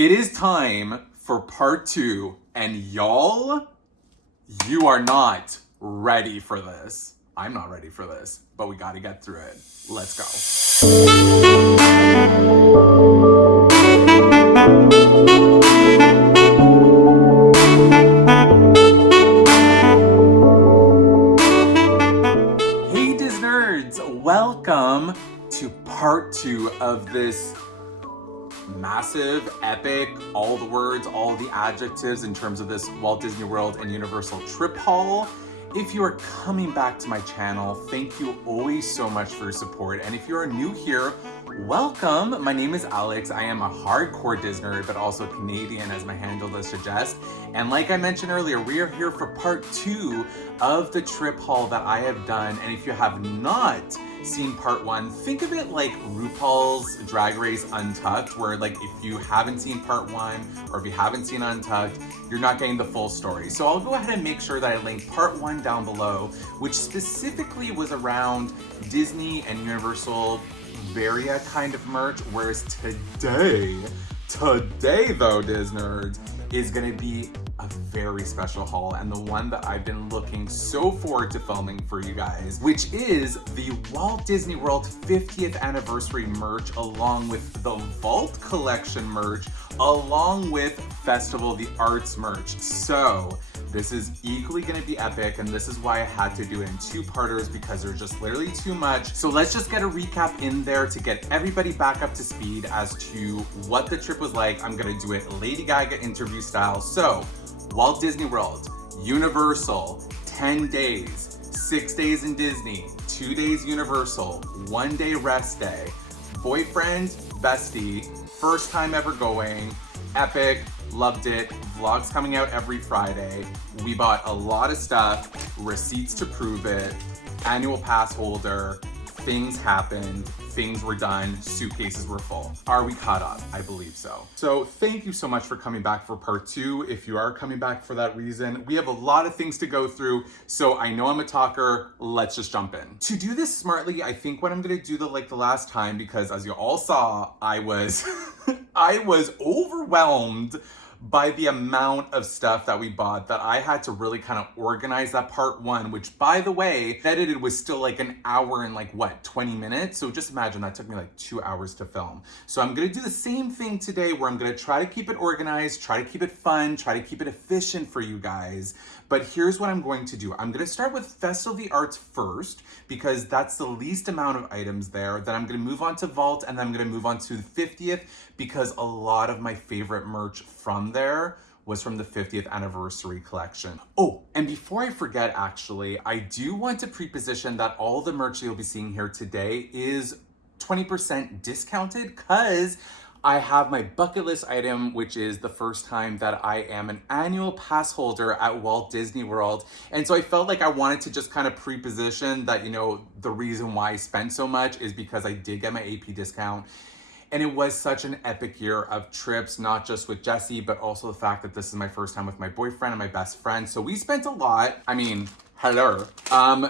It is time for part 2, and y'all, you are not ready for this. I'm not ready for this, but we gotta get through it. Let's go. Hey Disnerds, welcome to part 2 of this massive, epic, all the words, all the adjectives in terms of this Walt Disney World and Universal trip haul. If you are coming back to my channel, thank you always so much for your support. And if you are new here, welcome. My name is Alex. I am a hardcore Disnerd, but also Canadian as my handle does suggest. And like I mentioned earlier, we are here for part 2 of the trip haul that I have done. And if you have not seen part 1, think of it like RuPaul's Drag Race Untucked, where like if you haven't seen part 1 or if you haven't seen Untucked, you're not getting the full story. So I'll go ahead and make sure that I link part 1 down below, which specifically was around Disney and Universal Varia kind of merch, whereas today though, Disnerds, is gonna be a very special haul, and the one that I've been looking so forward to filming for you guys, which is the Walt Disney World 50th anniversary merch, along with the Vault Collection merch, along with Festival of the Arts merch. So this is equally gonna be epic, and this is why I had to do it in 2-parters, because there's just literally too much. So let's just get a recap in there to get everybody back up to speed as to what the trip was like. I'm gonna do it Lady Gaga interview style. So Walt Disney World, Universal, 10 days, 6 days in Disney, 2 days Universal, 1 day rest day, boyfriend, bestie, first time ever going, epic, loved it, vlogs coming out every Friday. We bought a lot of stuff, receipts to prove it, annual pass holder, things happened, things were done, suitcases were full. Are we caught up? I believe so. So thank you so much for coming back for part 2. If you are coming back for that reason, we have a lot of things to go through. So I know I'm a talker, let's just jump in. To do this smartly, I think what I'm gonna do like the last time, because as you all saw, I was, I was overwhelmed by the amount of stuff that we bought, that I had to really kind of organize that part 1, which by the way, edited was still like an hour and like what, 20 minutes? So just imagine that took me like 2 hours to film. So I'm gonna do the same thing today, where I'm gonna try to keep it organized, try to keep it fun, try to keep it efficient for you guys. But here's what I'm going to do. I'm gonna start with Festival of the Arts first, because that's the least amount of items there. Then I'm gonna move on to Vault, and then I'm gonna move on to the 50th, because a lot of my favorite merch from there was from the 50th anniversary collection. Oh, and before I forget, actually, I do want to pre-position that all the merch you'll be seeing here today is 20% discounted, because I have my bucket list item, which is the first time that I am an annual pass holder at Walt Disney World. And so I felt like I wanted to just kind of pre-position that, you know, the reason why I spent so much is because I did get my AP discount. And it was such an epic year of trips, not just with Jessie, but also the fact that this is my first time with my boyfriend and my best friend. So we spent a lot. I mean, hello.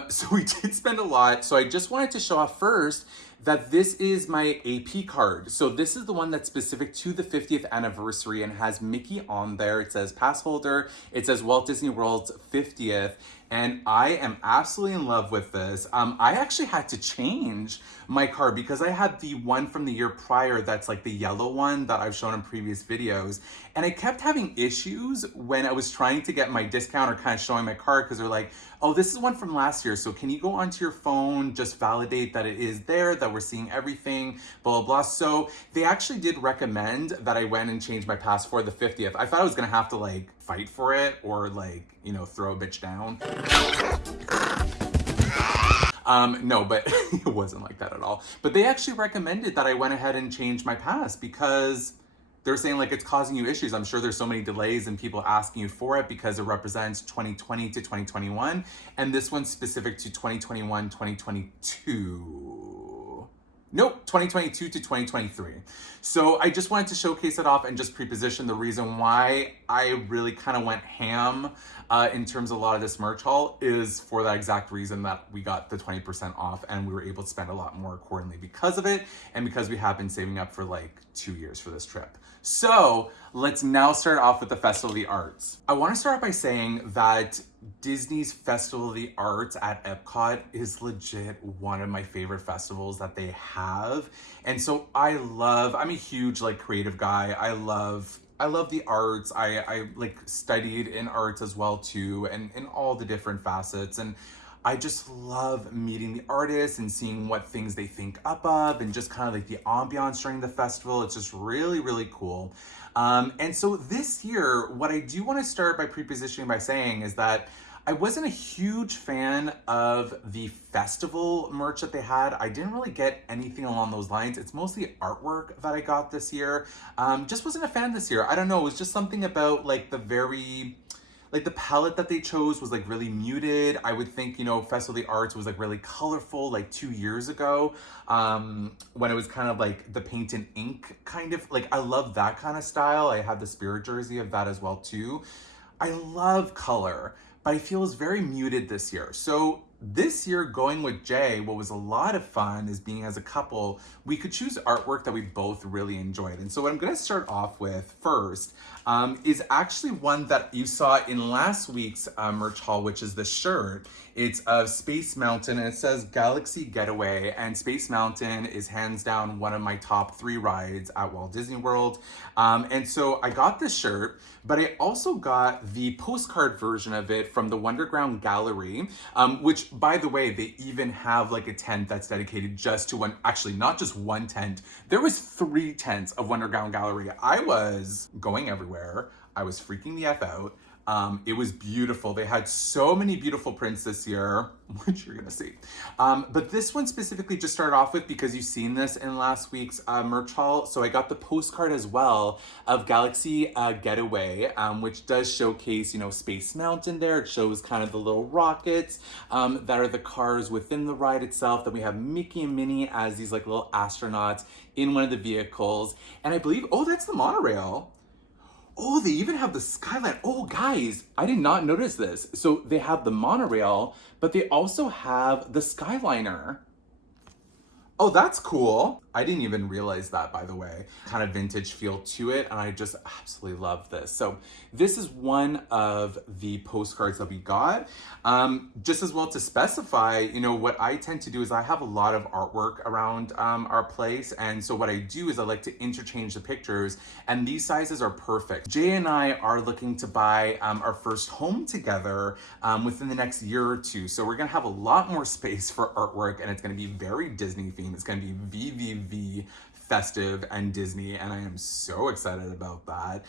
So we did spend a lot. So I just wanted to show off first that this is my AP card. So this is the one that's specific to the 50th anniversary and has Mickey on there. It says pass holder. It says Walt Disney World's 50th. And I am absolutely in love with this. I actually had to change my card because I had the one from the year prior that's like the yellow one that I've shown in previous videos. And I kept having issues when I was trying to get my discount or kind of showing my card, because they're like, oh, this is one from last year. So can you go onto your phone, just validate that it is there, that we're seeing everything, blah, blah, blah. So they actually did recommend that I went and changed my pass for the 50th. I thought I was gonna have to like fight for it or like, you know, throw a bitch down. No, but it wasn't like that at all. But they actually recommended that I went ahead and changed my pass, because they're saying like it's causing you issues. I'm sure there's so many delays and people asking you for it because it represents 2020 to 2021. And this one's specific to 2021, 2022. Nope, 2022 to 2023. So I just wanted to showcase it off and just pre-position the reason why I really kind of went ham in terms of a lot of this merch haul is for that exact reason that we got the 20% off and we were able to spend a lot more accordingly because of it, and because we have been saving up for like 2 years for this trip. So let's now start off with the Festival of the Arts. I want to start off by saying that Disney's Festival of the Arts at Epcot is legit one of my favorite festivals that they have. And so I'm a huge like creative guy. I love the arts. I like studied in arts as well too, and in all the different facets. And I just love meeting the artists and seeing what things they think up of and just kind of like the ambiance during the festival. It's just really, really cool. And so this year, what I do want to start by pre-positioning by saying is that I wasn't a huge fan of the festival merch that they had. I didn't really get anything along those lines. It's mostly artwork that I got this year. Just wasn't a fan this year. I don't know. It was just something about like the palette that they chose was like really muted. I would think, Festival of the Arts was like really colorful like 2 years ago, when it was kind of like the paint and ink kind of, like I love that kind of style. I have the Spirit jersey of that as well too. I love color, but I feel it was very muted this year. So this year, going with Jay, what was a lot of fun is being as a couple, we could choose artwork that we both really enjoyed. And so what I'm gonna start off with first is actually one that you saw in last week's merch haul, which is the shirt. It's of Space Mountain, and it says Galaxy Getaway, and Space Mountain is hands down one of my top 3 rides at Walt Disney World. And so I got this shirt, but I also got the postcard version of it from the Wonderground Gallery, which, by the way, they even have like a tent that's dedicated just to one, actually not just one tent. There was 3 tents of Wonderground Gallery. I was going everywhere. I was freaking the F out. It was beautiful. They had so many beautiful prints this year, which you're gonna see. But this one specifically just started off with because you've seen this in last week's merch haul. So I got the postcard as well of Galaxy Getaway, which does showcase, Space Mountain there. It shows kind of the little rockets that are the cars within the ride itself. Then we have Mickey and Minnie as these like little astronauts in one of the vehicles. And I believe, oh, that's the monorail. Oh, they even have the skyline. Oh, guys, I did not notice this. So they have the monorail, but they also have the Skyliner. Oh, that's cool. I didn't even realize that, by the way. Kind of vintage feel to it, and I just absolutely love this. So this is one of the postcards that we got. Just as well to specify, what I tend to do is I have a lot of artwork around our place, and so what I do is I like to interchange the pictures, and these sizes are perfect. Jay and I are looking to buy our first home together within the next year or two, so we're gonna have a lot more space for artwork, and it's gonna be very Disney themed. It's gonna be VVV festive and Disney, and I am so excited about that.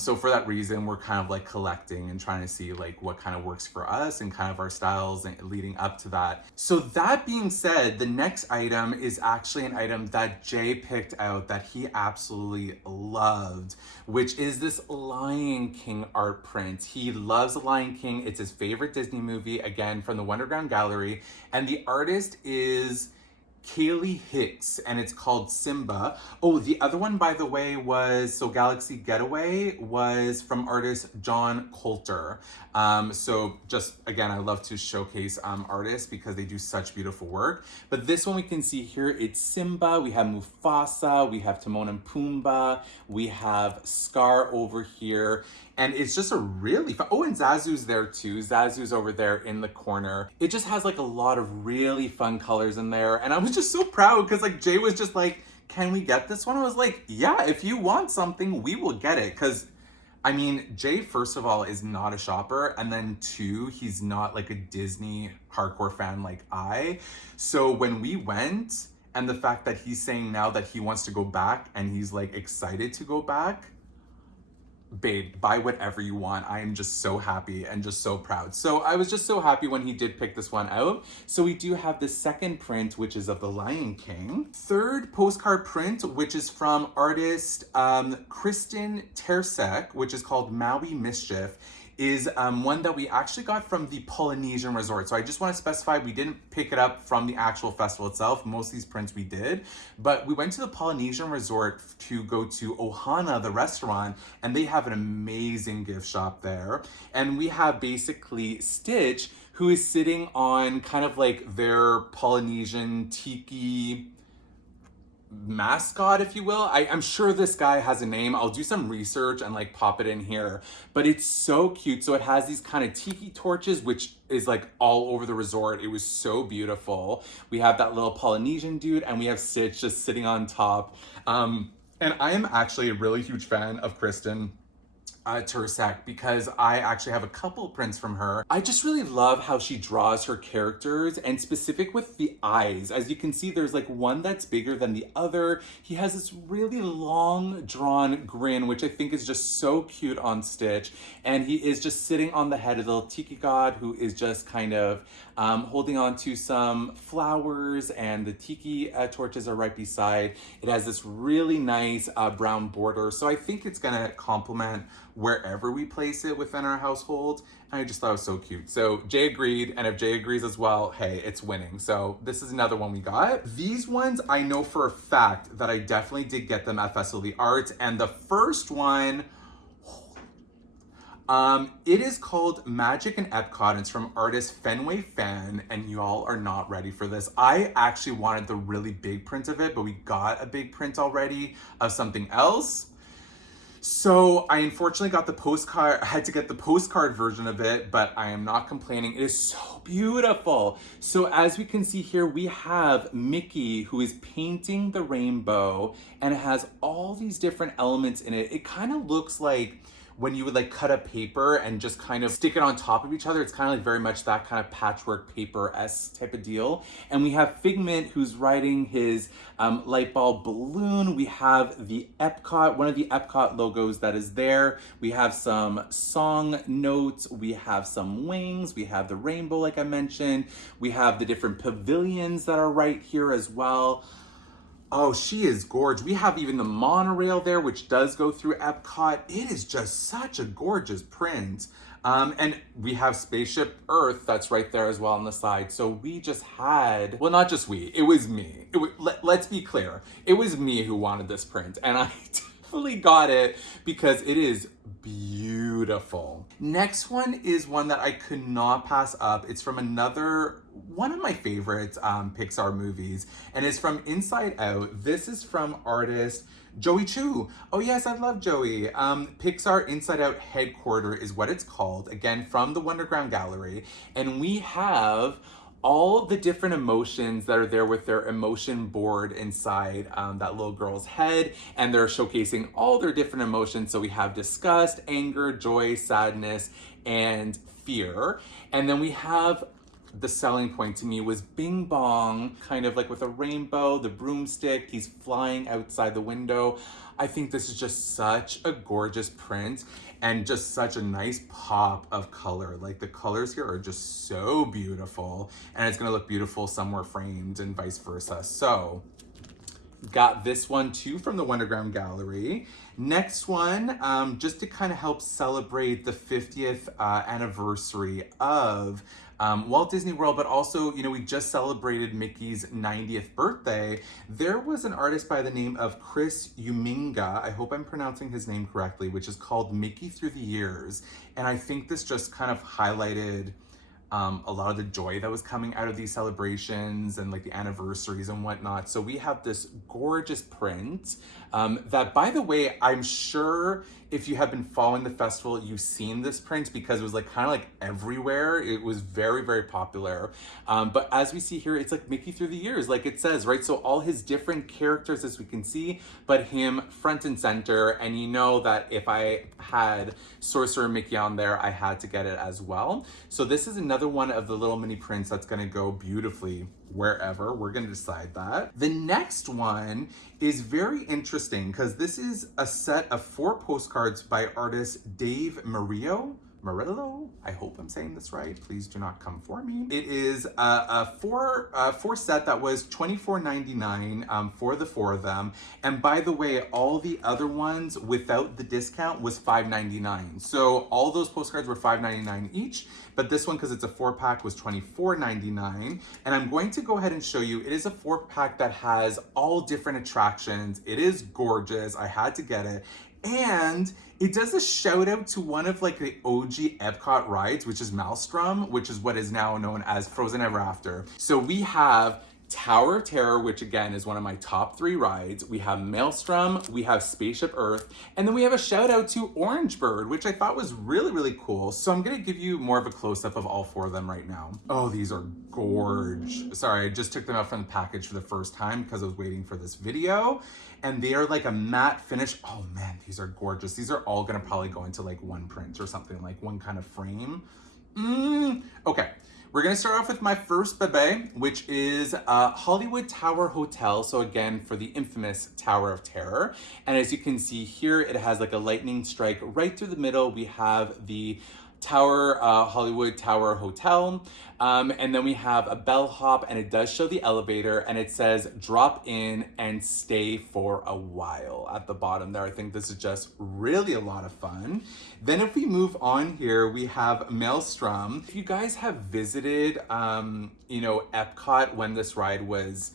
So for that reason, we're kind of like collecting and trying to see like what kind of works for us and kind of our styles and leading up to that. So that being said, the next item is actually an item that Jay picked out that he absolutely loved, which is this Lion King art print. He loves The Lion King. It's his favorite Disney movie, again, from the Wonderground Gallery. And the artist is Kaylee Hicks, and it's called Simba. Oh, the other one, by the way, was Galaxy Getaway was from artist John Coulter. So just, again, I love to showcase artists because they do such beautiful work. But this one we can see here, it's Simba, we have Mufasa, we have Timon and Pumbaa, we have Scar over here. And it's just a really fun, oh, and Zazu's there too. Zazu's over there in the corner. It just has like a lot of really fun colors in there. And I was just so proud because like Jay was just like, can we get this one? I was like, yeah, if you want something, we will get it. Because I mean, Jay, first of all, is not a shopper. And then 2, he's not like a Disney hardcore fan like I. So when we went, and the fact that he's saying now that he wants to go back and he's like excited to go back, babe, buy whatever you want. I am just so happy and just so proud. So I was just so happy when he did pick this one out. So we do have the second print, which is of the Lion King. Third postcard print, which is from artist Kristen Tersek, which is called Maui Mischief, is one that we actually got from the Polynesian Resort. So I just want to specify, we didn't pick it up from the actual festival itself. Most of these prints we did, but we went to the Polynesian Resort to go to Ohana, the restaurant, and they have an amazing gift shop there. And we have basically Stitch, who is sitting on kind of like their Polynesian tiki mascot, if you will. I'm sure this guy has a name. I'll do some research and like pop it in here. But it's so cute. So it has these kind of tiki torches, which is like all over the resort. It was so beautiful. We have that little Polynesian dude, and we have Stitch just sitting on top. And I am actually a really huge fan of Kristen Tursek, because I actually have a couple prints from her. I just really love how she draws her characters, and specific with the eyes. As you can see, there's like one that's bigger than the other. He has this really long drawn grin, which I think is just so cute on Stitch. And he is just sitting on the head of the little tiki god, who is just kind of holding on to some flowers, and the tiki torches are right beside. It has this really nice brown border. So I think it's gonna complement wherever we place it within our household. And I just thought it was so cute. So Jay agreed, and if Jay agrees as well, hey, it's winning. So this is another one we got. These ones, I know for a fact that I definitely did get them at Festival of the Arts. And the first one, it is called Magic in Epcot. It's from artist Fenway Fan, and y'all are not ready for this. I actually wanted the really big print of it, but we got a big print already of something else. So I unfortunately got the postcard. I had to get the postcard version of it, but I am not complaining. It is so beautiful. So as we can see here, we have Mickey, who is painting the rainbow, and it has all these different elements in it. It kind of looks like when you would like cut a paper and just kind of stick it on top of each other. It's kind of like very much that kind of patchwork paper-esque type of deal. And we have Figment, who's riding his light bulb balloon. We have the Epcot, one of the Epcot logos that is there. We have some song notes. We have some wings. We have the rainbow, like I mentioned. We have the different pavilions that are right here as well. Oh, she is gorgeous. We have even the monorail there, which does go through Epcot. It is just such a gorgeous print. And we have Spaceship Earth that's right there as well on the side. So we just had, well, not just we, it was me. Let's be clear. It was me who wanted this print, and I definitely got it because it is beautiful. Next one is one that I could not pass up. It's from one of my favorite Pixar movies, and it's from Inside Out. This is from artist Joey Chu. Oh yes, I love Joey. Pixar Inside Out Headquarter is what it's called. Again, from the Wonderground Gallery. And we have all the different emotions that are there with their emotion board inside that little girl's head, and they're showcasing all their different emotions. So we have disgust, anger, joy, sadness, and fear. And then we have the selling point to me was Bing Bong, kind of like with a rainbow, the broomstick, he's flying outside the window. I think this is just such a gorgeous print and just such a nice pop of color. Like the colors here are just so beautiful, and it's gonna look beautiful somewhere framed and vice versa. So got this one too from the Wonderground Gallery. Next one, just to kind of help celebrate the 50th anniversary of Walt Disney World, but also, you know, we just celebrated Mickey's 90th birthday. There was an artist by the name of Chris Uminga, I hope I'm pronouncing his name correctly, which is called Mickey Through the Years. And I think this just kind of highlighted a lot of the joy that was coming out of these celebrations and like the anniversaries and whatnot. So we have this gorgeous print that, by the way, I'm sure if you have been following the festival, you've seen this print because it was like kind of like everywhere. It was very, very popular. But as we see here, it's like Mickey Through the Years, like it says, right? So all his different characters, as we can see, but him front and center. And you know that if I had Sorcerer Mickey on there, I had to get it as well. So this is another one of the little mini prints that's gonna go beautifully wherever. We're gonna decide that. The next one is very interesting because this is a set of 4 postcards by artist Dave Murillo. I hope I'm saying this right. Please do not come for me. It is a four set that was $24.99 for the 4 of them. And by the way, all the other ones without the discount was $5.99. So all those postcards were $5.99 each. But this one, because it's a 4-pack, was $24.99. And I'm going to go ahead and show you, it is a 4-pack that has all different attractions. It is gorgeous. I had to get it. And it does a shout out to one of like the OG Epcot rides, which is Maelstrom, which is what is now known as Frozen Ever After. So we have Tower of Terror, which again is one of my top 3 rides. We have Maelstrom, we have Spaceship Earth, and then we have a shout out to Orangebird, which I thought was really, really cool. So I'm gonna give you more of a close-up of all 4 of them right now. Oh, these are gorge. Sorry, I just took them out from the package for the first time because I was waiting for this video. And they are like a matte finish. Oh man, these are gorgeous. These are all gonna probably go into like one print or something, like one kind of frame. Okay. We're gonna start off with my first bebe, which is Hollywood Tower Hotel. So again, for the infamous Tower of Terror. And as you can see here, it has like a lightning strike right through the middle. We have the Hollywood Tower Hotel. And then we have a bellhop, and it does show the elevator, and it says drop in and stay for a while at the bottom there. I think this is just really a lot of fun. Then if we move on here, we have Maelstrom. If you guys have visited, Epcot when this ride was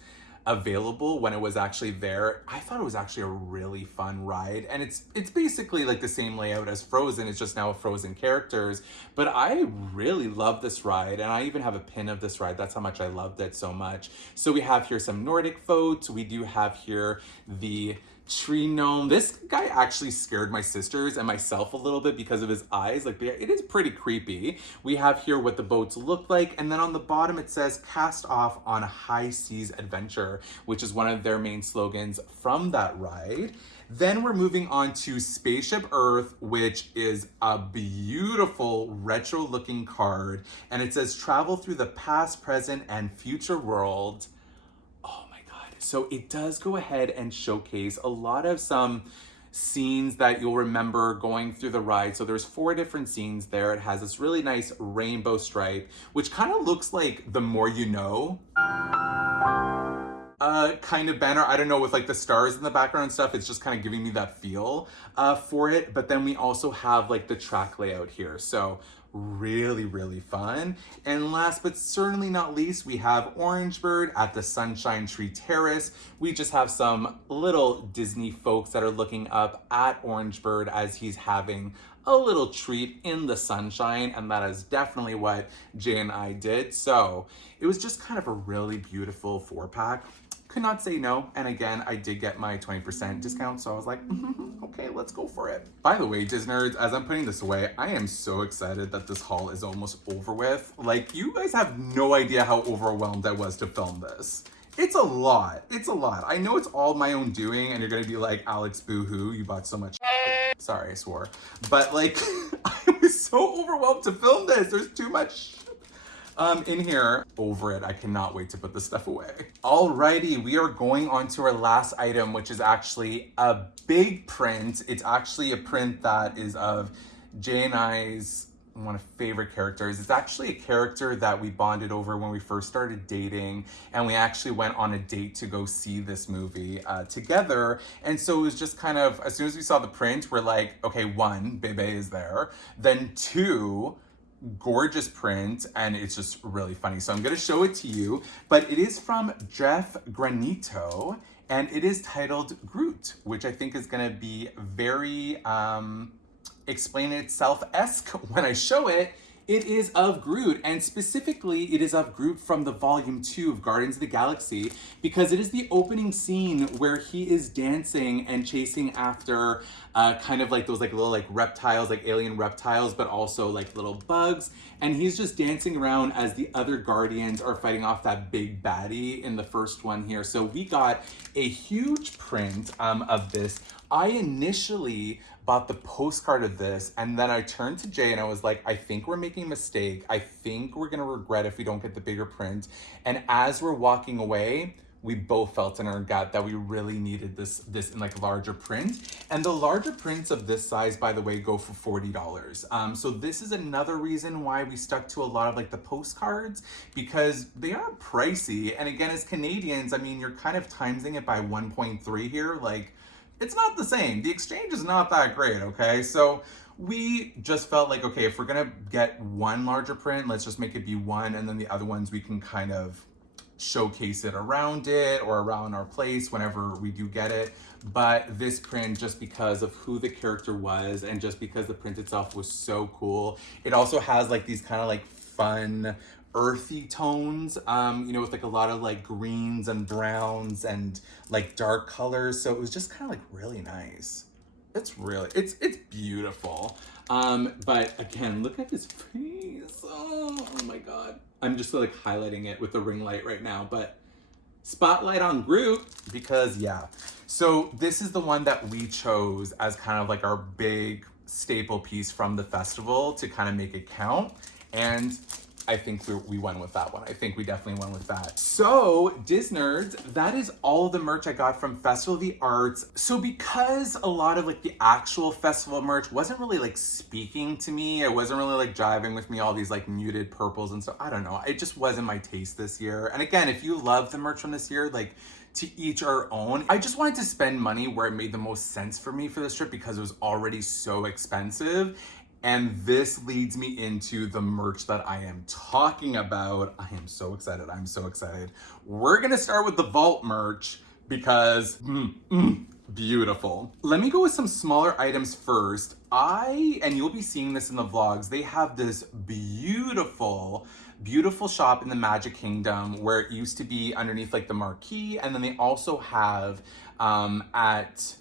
available, when it was actually there, I thought it was actually a really fun ride. And it's basically like the same layout as Frozen, it's just now Frozen characters. But I really love this ride, and I even have a pin of this ride. That's how much I loved it so much. So we have here some Nordic folks. We do have here the tree gnome. This guy actually scared my sisters and myself a little bit because of his eyes. Like, it is pretty creepy. We have here what the boats look like, and then on the bottom it says cast off on a high seas adventure, which is one of their main slogans from that ride. Then we're moving on to Spaceship Earth, which is a beautiful retro looking card, and it says travel through the past, present, and future world. So it does go ahead and showcase a lot of some scenes that you'll remember going through the ride. So there's 4 different scenes there. It has this really nice rainbow stripe, which kind of looks like the More You Know kind of banner. I don't know, with like the stars in the background and stuff, it's just kind of giving me that feel for it. But then we also have like the track layout here. So really, really fun. And last but certainly not least, we have Orangebird at the Sunshine Tree Terrace. We just have some little Disney folks that are looking up at Orangebird as he's having a little treat in the sunshine, and that is definitely what Jay and I did. So it was just kind of a really beautiful 4-pack. Could not say no. And again, I did get my 20% discount, so I was like, okay, let's go for it. By the way, Disnerds, as I'm putting this away, I am so excited that this haul is almost over with. Like, you guys have no idea how overwhelmed I was to film this. It's a lot. It's a lot. I know it's all my own doing, and you're gonna be like, Alex, boo-hoo, you bought so much. Sorry, I swore. But like, I was so overwhelmed to film this. There's too much in here. Over it. I cannot wait to put this stuff away. Alrighty, we are going on to our last item, which is actually a big print. It's actually a print that is of Jay and I's one of favorite characters. It's actually a character that we bonded over when we first started dating, and we actually went on a date to go see this movie together. And so it was just kind of, as soon as we saw the print, we're like, okay, 1, Bebe is there. Then 2, gorgeous print, and it's just really funny. So I'm gonna show it to you, but it is from Jeff Granito, and it is titled Groot, which I think is gonna be very explain itself-esque when I show it. It is of Groot, and specifically it is of Groot from the volume 2 of Guardians of the Galaxy, because it is the opening scene where he is dancing and chasing after kind of like those like little like reptiles, like alien reptiles, but also like little bugs. And he's just dancing around as the other Guardians are fighting off that big baddie in the first one here. So we got a huge print of this. I initially bought the postcard of this, and then I turned to Jay and I was like, I think we're making a mistake. I think we're gonna regret if we don't get the bigger print. And as we're walking away, we both felt in our gut that we really needed this in like larger print. And the larger prints of this size, by the way, go for $40. So this is another reason why we stuck to a lot of like the postcards, because they are pricey. And again, as Canadians, I mean, you're kind of timesing it by 1.3 here. Like, it's not the same. The exchange is not that great, okay? So we just felt like, okay, if we're gonna get one larger print, let's just make it be 1, and then the other ones we can kind of showcase it around it or around our place whenever we do get it. But this print, just because of who the character was and just because the print itself was so cool, it also has like these kind of like fun earthy tones, you know, with like a lot of like greens and browns and like dark colors. So it was just kind of like really nice. It's beautiful. But again, look at his face. Oh my God. I'm just like highlighting it with the ring light right now, but spotlight on Groot because yeah. So this is the one that we chose as kind of like our big staple piece from the festival to kind of make it count. And I think we went with that one. I think we definitely went with that. So Disnerds, that is all the merch I got from Festival of the Arts. So because a lot of like the actual festival merch wasn't really like speaking to me, it wasn't really like jiving with me, all these like muted purples and stuff. I don't know. It just wasn't my taste this year. And again, if you love the merch from this year, like to each our own. I just wanted to spend money where it made the most sense for me for this trip because it was already so expensive. And this leads me into the merch that I am talking about. I am so excited. I'm so excited. We're gonna start with the vault merch because beautiful. Let me go with some smaller items first. And you'll be seeing this in the vlogs, they have this beautiful shop in the Magic Kingdom where it used to be underneath like the marquee. And then they also have at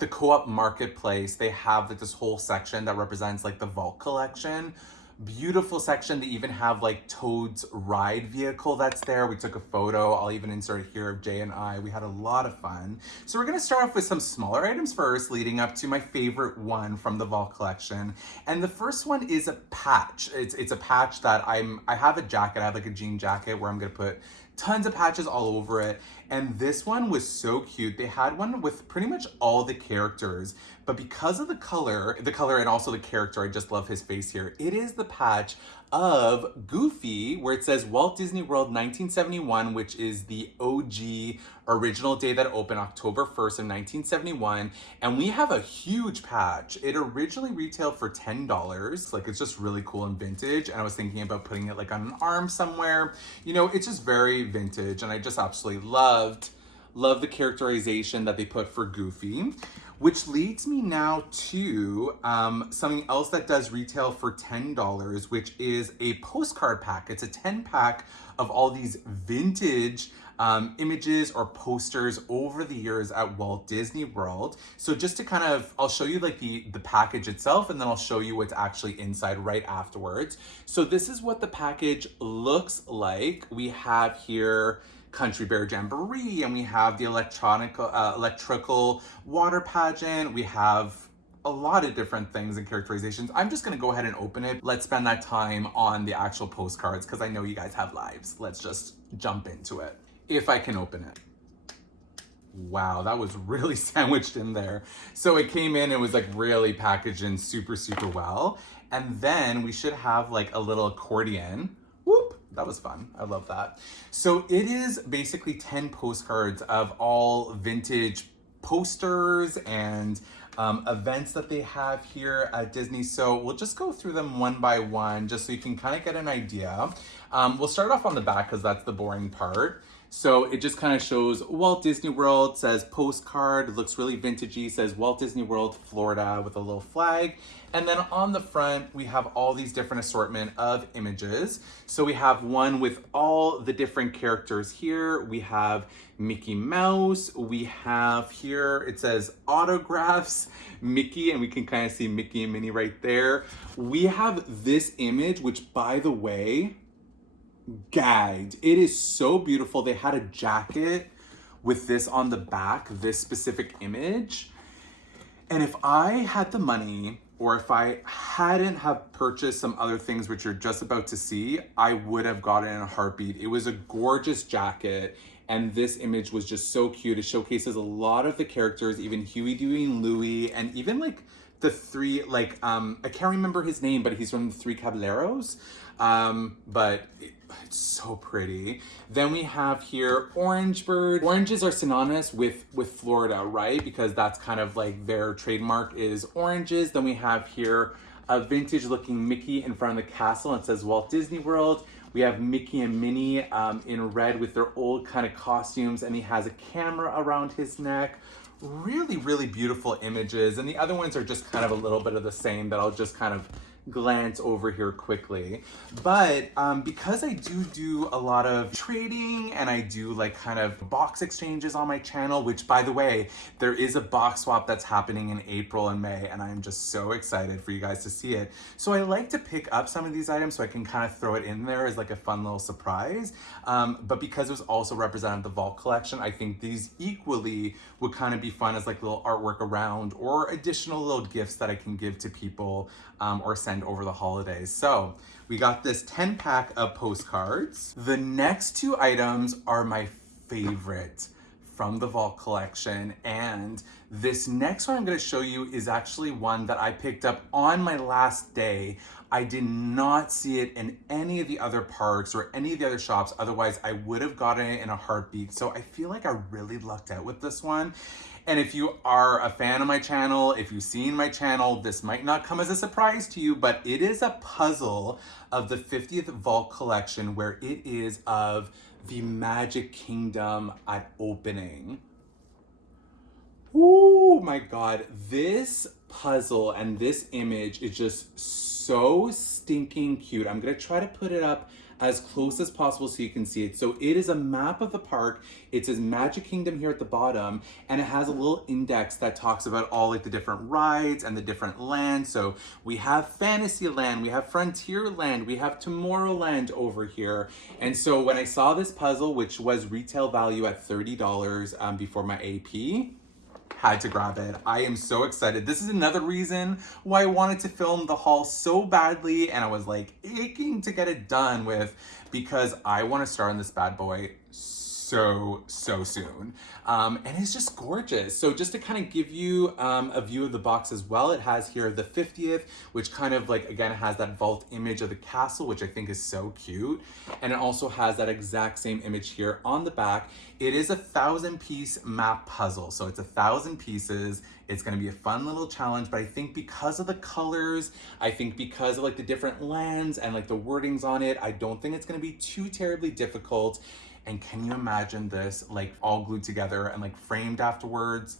the Co-op Marketplace, they have like this whole section that represents like the vault collection. Beautiful section. They even have like Toad's ride vehicle that's there. We took a photo. I'll even insert it here of Jay and I. We had a lot of fun. So we're gonna start off with some smaller items first, leading up to my favorite one from the vault collection. And the first one is a patch. It's a patch that I have a jacket. I have like a jean jacket where I'm gonna put tons of patches all over it. And this one was so cute. They had one with pretty much all the characters, but because of the color and also the character, I just love his face here. It is the patch of Goofy where it says Walt Disney World 1971, which is the OG original day that opened October 1st of 1971. And we have a huge patch. It originally retailed for $10. Like it's just really cool and vintage. And I was thinking about putting it like on an arm somewhere. You know, it's just very vintage and I just absolutely loved the characterization that they put for Goofy. Which leads me now to something else that does retail for $10, which is a postcard pack. It's a 10 pack of all these vintage images or posters over the years at Walt Disney World. So just to kind of, I'll show you like the package itself and then I'll show you what's actually inside right afterwards. So this is what the package looks like. We have here Country Bear Jamboree, and we have the electrical water pageant. We have a lot of different things and characterizations. I'm just gonna go ahead and open it. Let's spend that time on the actual postcards because I know you guys have lives. Let's just jump into it. If I can open it. Wow, that was really sandwiched in there. So it came in, it was like really packaged in super, super well. And then we should have like a little accordion. Whoop. That was fun. I love that. So it is basically 10 postcards of all vintage posters and events that they have here at Disney. So we'll just go through them one by one just so you can kind of get an idea. We'll start off on the back because that's the boring part. So it just kind of shows Walt Disney World, says postcard, it looks really vintagey, says Walt Disney World, Florida with a little flag. And then on the front, we have all these different assortment of images. So we have one with all the different characters here. We have Mickey Mouse. We have here, it says autographs, Mickey, and we can kind of see Mickey and Minnie right there. We have this image, which by the way, gagged. It is so beautiful. They had a jacket with this on the back, this specific image. And if I had the money, or if I hadn't have purchased some other things which you're just about to see, I would have gotten it in a heartbeat. It was a gorgeous jacket. And this image was just so cute. It showcases a lot of the characters, even Huey, Dewey, and Louie, and even like the three, like, I can't remember his name, but he's from the Three Caballeros. But it's so pretty. Then we have here Orange Bird. Oranges are synonymous with Florida, right? Because that's kind of like their trademark is oranges. Then we have here a vintage looking Mickey in front of the castle. It says Walt Disney World. We have Mickey and Minnie in red with their old kind of costumes, and he has a camera around his neck. Really, really beautiful images. And the other ones are just kind of a little bit of the same that I'll just kind of glance over here quickly. But because I do a lot of trading and I do like kind of box exchanges on my channel, which by the way, there is a box swap that's happening in April and May, and I'm just so excited for you guys to see it. So I like to pick up some of these items so I can kind of throw it in there as like a fun little surprise. But because it was also represented the Vault collection, I think these equally would kind of be fun as like little artwork around or additional little gifts that I can give to people or send over the holidays. So we got this 10-pack of postcards. The next two items are my favorite from the Vault collection, and this next one I'm going to show you is actually one that I picked up on my last day. I did not see it in any of the other parks or any of the other shops, otherwise I would have gotten it in a heartbeat. So I feel like I really lucked out with this one. And if you are a fan of my channel, if you've seen my channel, this might not come as a surprise to you, but it is a puzzle of the 50th Vault collection where it is of the Magic Kingdom at opening. Oh my God, this puzzle and this image is just so stinking cute. I'm gonna try to put it up as close as possible so you can see it. So it is a map of the park. It says Magic Kingdom here at the bottom, and it has a little index that talks about all like the different rides and the different lands. So we have Fantasyland, we have Frontierland, we have Tomorrowland over here. And so when I saw this puzzle, which was retail value at $30 before my AP, had to grab it. I am so excited. This is another reason why I wanted to film the haul so badly, and I was like aching to get it done with, because I want to start on this bad boy so soon. And it's just gorgeous. So just to kind of give you a view of the box as well, it has here the 50th, which kind of like, again, has that vault image of the castle, which I think is so cute. And it also has that exact same image here on the back. It is a 1,000-piece map puzzle. So it's 1,000 pieces. It's gonna be a fun little challenge, but I think because of the colors, I think because of like the different lands and like the wordings on it, I don't think it's gonna be too terribly difficult. And can you imagine this like all glued together and like framed afterwards?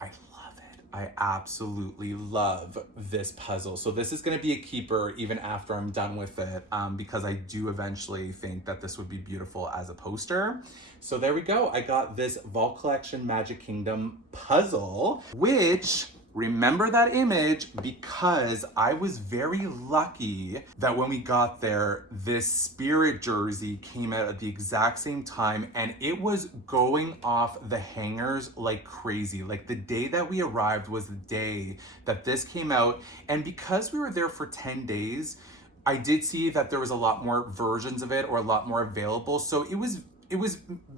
I love it. I absolutely love this puzzle. So this is gonna be a keeper even after I'm done with it, because I do eventually think that this would be beautiful as a poster. So there we go. I got this Vault Collection Magic Kingdom puzzle, which, remember that image, because I was very lucky that when we got there, this Spirit jersey came out at the exact same time, and it was going off the hangers like crazy. Like the day that we arrived was the day that this came out, and because we were there for 10 days, I did see that there was a lot more versions of it or a lot more available. So it was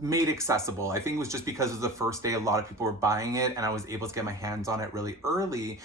made accessible. I think it was just because it was the first day a lot of people were buying it and I was able to get my hands on it really early.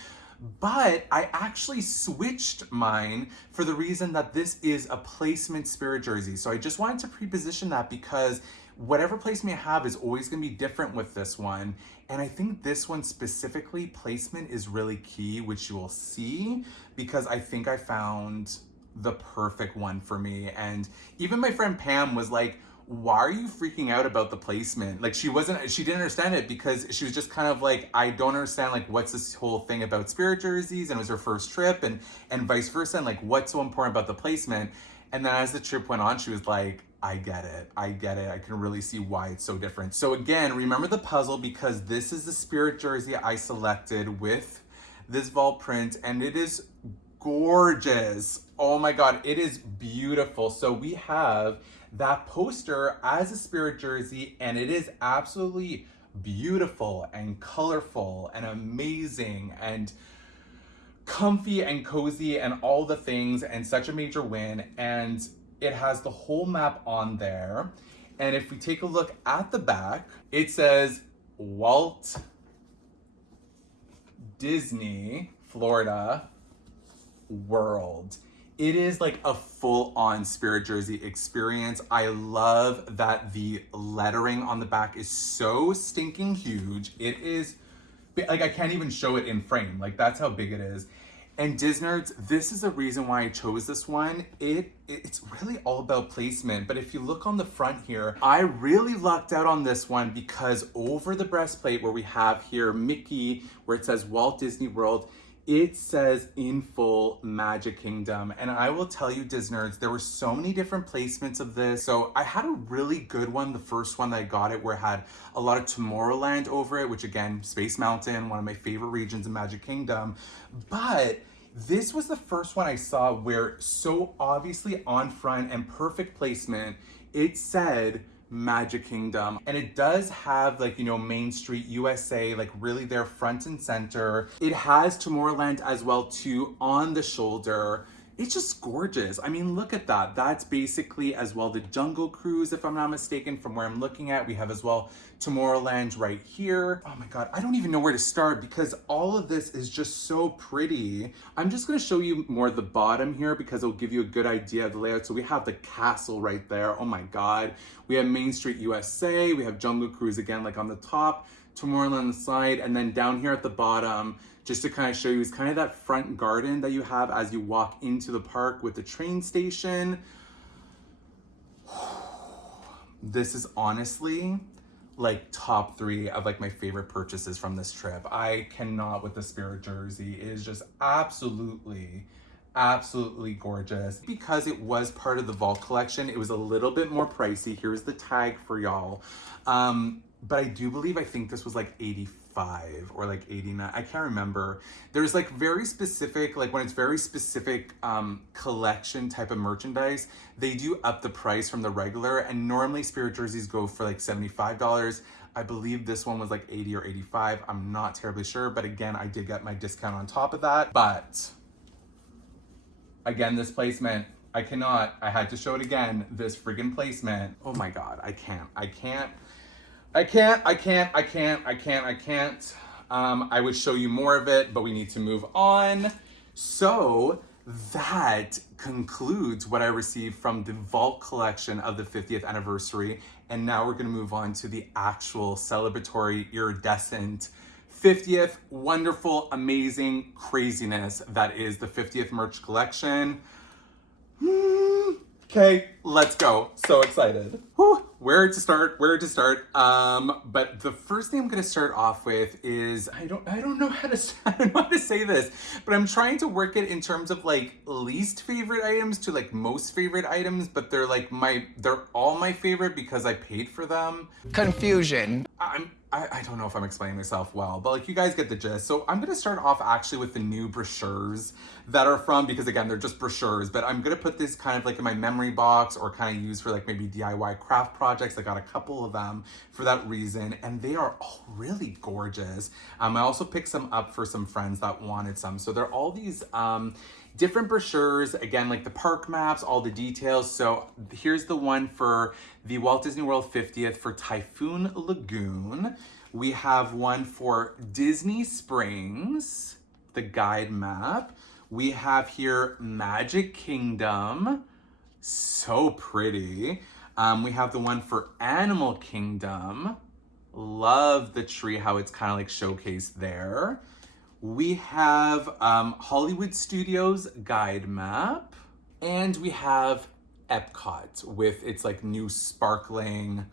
But I actually switched mine for the reason that this is a placement Spirit jersey. So I just wanted to pre-position that because whatever placement you have is always gonna be different with this one. And I think this one specifically, placement is really key, which you will see, because I think I found the perfect one for me. And even my friend Pam was like, why are you freaking out about the placement? Like she didn't understand it, because she was just kind of like, I don't understand, like what's this whole thing about Spirit jerseys, and it was her first trip, and vice versa, and like what's so important about the placement. And then as the trip went on, she was like, I get it. I can really see why it's so different. So again, remember the puzzle, because this is the Spirit jersey I selected with this vault print, and it is gorgeous. Oh my God, it is beautiful. So we have that poster as a Spirit jersey, and it is absolutely beautiful and colorful and amazing and comfy and cozy and all the things, and such a major win. And it has the whole map on there. And if we take a look at the back, it says Walt Disney Florida World. It is like a full-on Spirit jersey experience. I love that the lettering on the back is so stinking huge. It is, like I can't even show it in frame. Like that's how big it is. And Disnerds, this is the reason why I chose this one. It's really all about placement. But if you look on the front here, I really lucked out on this one, because over the breastplate where we have here Mickey, where it says Walt Disney World, it says in full Magic Kingdom. And I will tell you, Disnerds, there were so many different placements of this. So I had a really good one, the first one that I got it, where it had a lot of Tomorrowland over it, which again, Space Mountain, one of my favorite regions in Magic Kingdom. But this was the first one I saw where so obviously on front and perfect placement, it said Magic Kingdom. And it does have like, you know, Main Street USA, like really there front and center. It has Tomorrowland as well too on the shoulder. It's just gorgeous. I mean, look at that. That's basically as well the Jungle Cruise, if I'm not mistaken, from where I'm looking at. We have as well Tomorrowland right here. Oh my God, I don't even know where to start because all of this is just so pretty. I'm just gonna show you more the bottom here because it'll give you a good idea of the layout. So we have the castle right there. Oh my God. We have Main Street USA. We have Jungle Cruise again, like on the top, Tomorrowland on the side, and then down here at the bottom, just to kind of show you, is kind of that front garden that you have as you walk into the park with the train station. This is honestly like top 3 of like my favorite purchases from this trip. I cannot with the Spirit jersey. It is just absolutely gorgeous. Because it was part of the Vault collection, it was a little bit more pricey. Here's the tag for y'all. But I do believe, I think this was like 85 or like 89. I can't remember. There's like very specific, like when it's very specific collection type of merchandise, they do up the price from the regular, and normally Spirit jerseys go for like $75. I believe this one was like 80 or 85. I'm not terribly sure, but again, I did get my discount on top of that. But again, this placement, I had to show it again, this friggin' placement. Oh my God, I can't. I would show you more of it, but we need to move on. So that concludes what I received from the Vault collection of the 50th anniversary. And now we're gonna move on to the actual celebratory, iridescent 50th wonderful, amazing craziness that is the 50th merch collection. Okay, let's go. So excited. Whew. Where to start? But the first thing I'm gonna start off with is, I don't know how to say this, but I'm trying to work it in terms of like least favorite items to like most favorite items, but they're like they're all my favorite because I paid for them. Confusion. I don't know if I'm explaining myself well, but like you guys get the gist. So I'm gonna start off actually with the new brochures that are from, because again, they're just brochures, but I'm gonna put this kind of like in my memory box or kind of use for like maybe DIY craft projects. I got a couple of them for that reason, and they are all really gorgeous. I also picked some up for some friends that wanted some. So they're all these different brochures, again, like the park maps, all the details. So here's the one for the Walt Disney World 50th for Typhoon Lagoon. We have one for Disney Springs, the guide map. We have here Magic Kingdom, so pretty. We have the one for Animal Kingdom. Love the tree, how it's kind of like showcased there. We have Hollywood Studios guide map, and we have Epcot with its like new sparkling,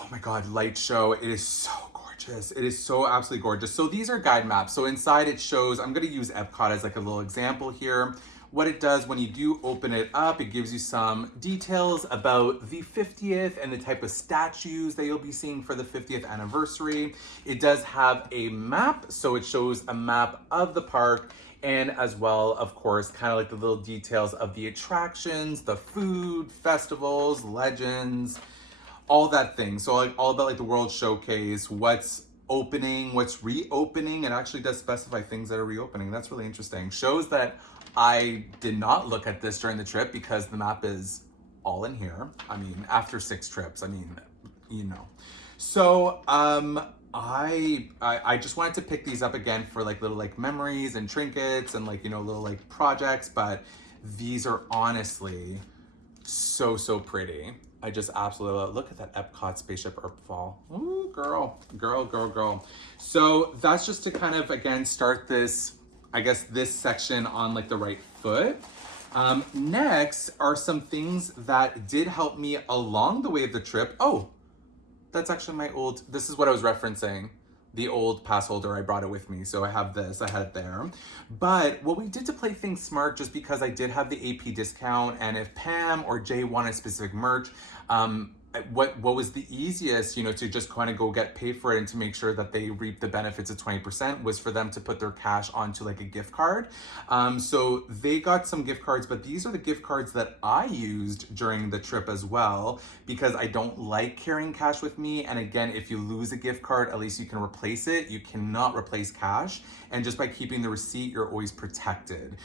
oh my God, light show. It is so gorgeous. It is so absolutely gorgeous. So these are guide maps. So inside it shows, I'm gonna use Epcot as like a little example here. What it does when you do open it up, it gives you some details about the 50th and the type of statues that you'll be seeing for the 50th anniversary. It does have a map, so it shows a map of the park, and as well, of course, kind of like the little details of the attractions, the food, festivals, legends, all that thing. So like all about like the World Showcase, what's opening, what's reopening. It actually does specify things that are reopening. That's really interesting. Shows that I did not look at this during the trip because the map is all in here. I mean, after 6 trips, I mean, you know. So I just wanted to pick these up again for like little like memories and trinkets and like, you know, little like projects, but these are honestly so pretty. I just absolutely love. Look at that Epcot spaceship Earthfall. Ooh, girl. So that's just to kind of, again, start this, I guess, this section on like the right foot. Next are some things that did help me along the way of the trip. Oh, that's actually my old, this is what I was referencing. the old pass holder. I brought it with me, so I have this, I had it there. But what we did to play things smart, just because I did have the AP discount, and if Pam or Jay wanted specific merch, what was the easiest, you know, to just kind of go pay for it and to make sure that they reap the benefits of 20% was for them to put their cash onto like a gift card. So they got some gift cards, but these are the gift cards that I used during the trip as well, because I don't like carrying cash with me. And again, if you lose a gift card, at least you can replace it. You cannot replace cash. And just by keeping the receipt, you're always protected.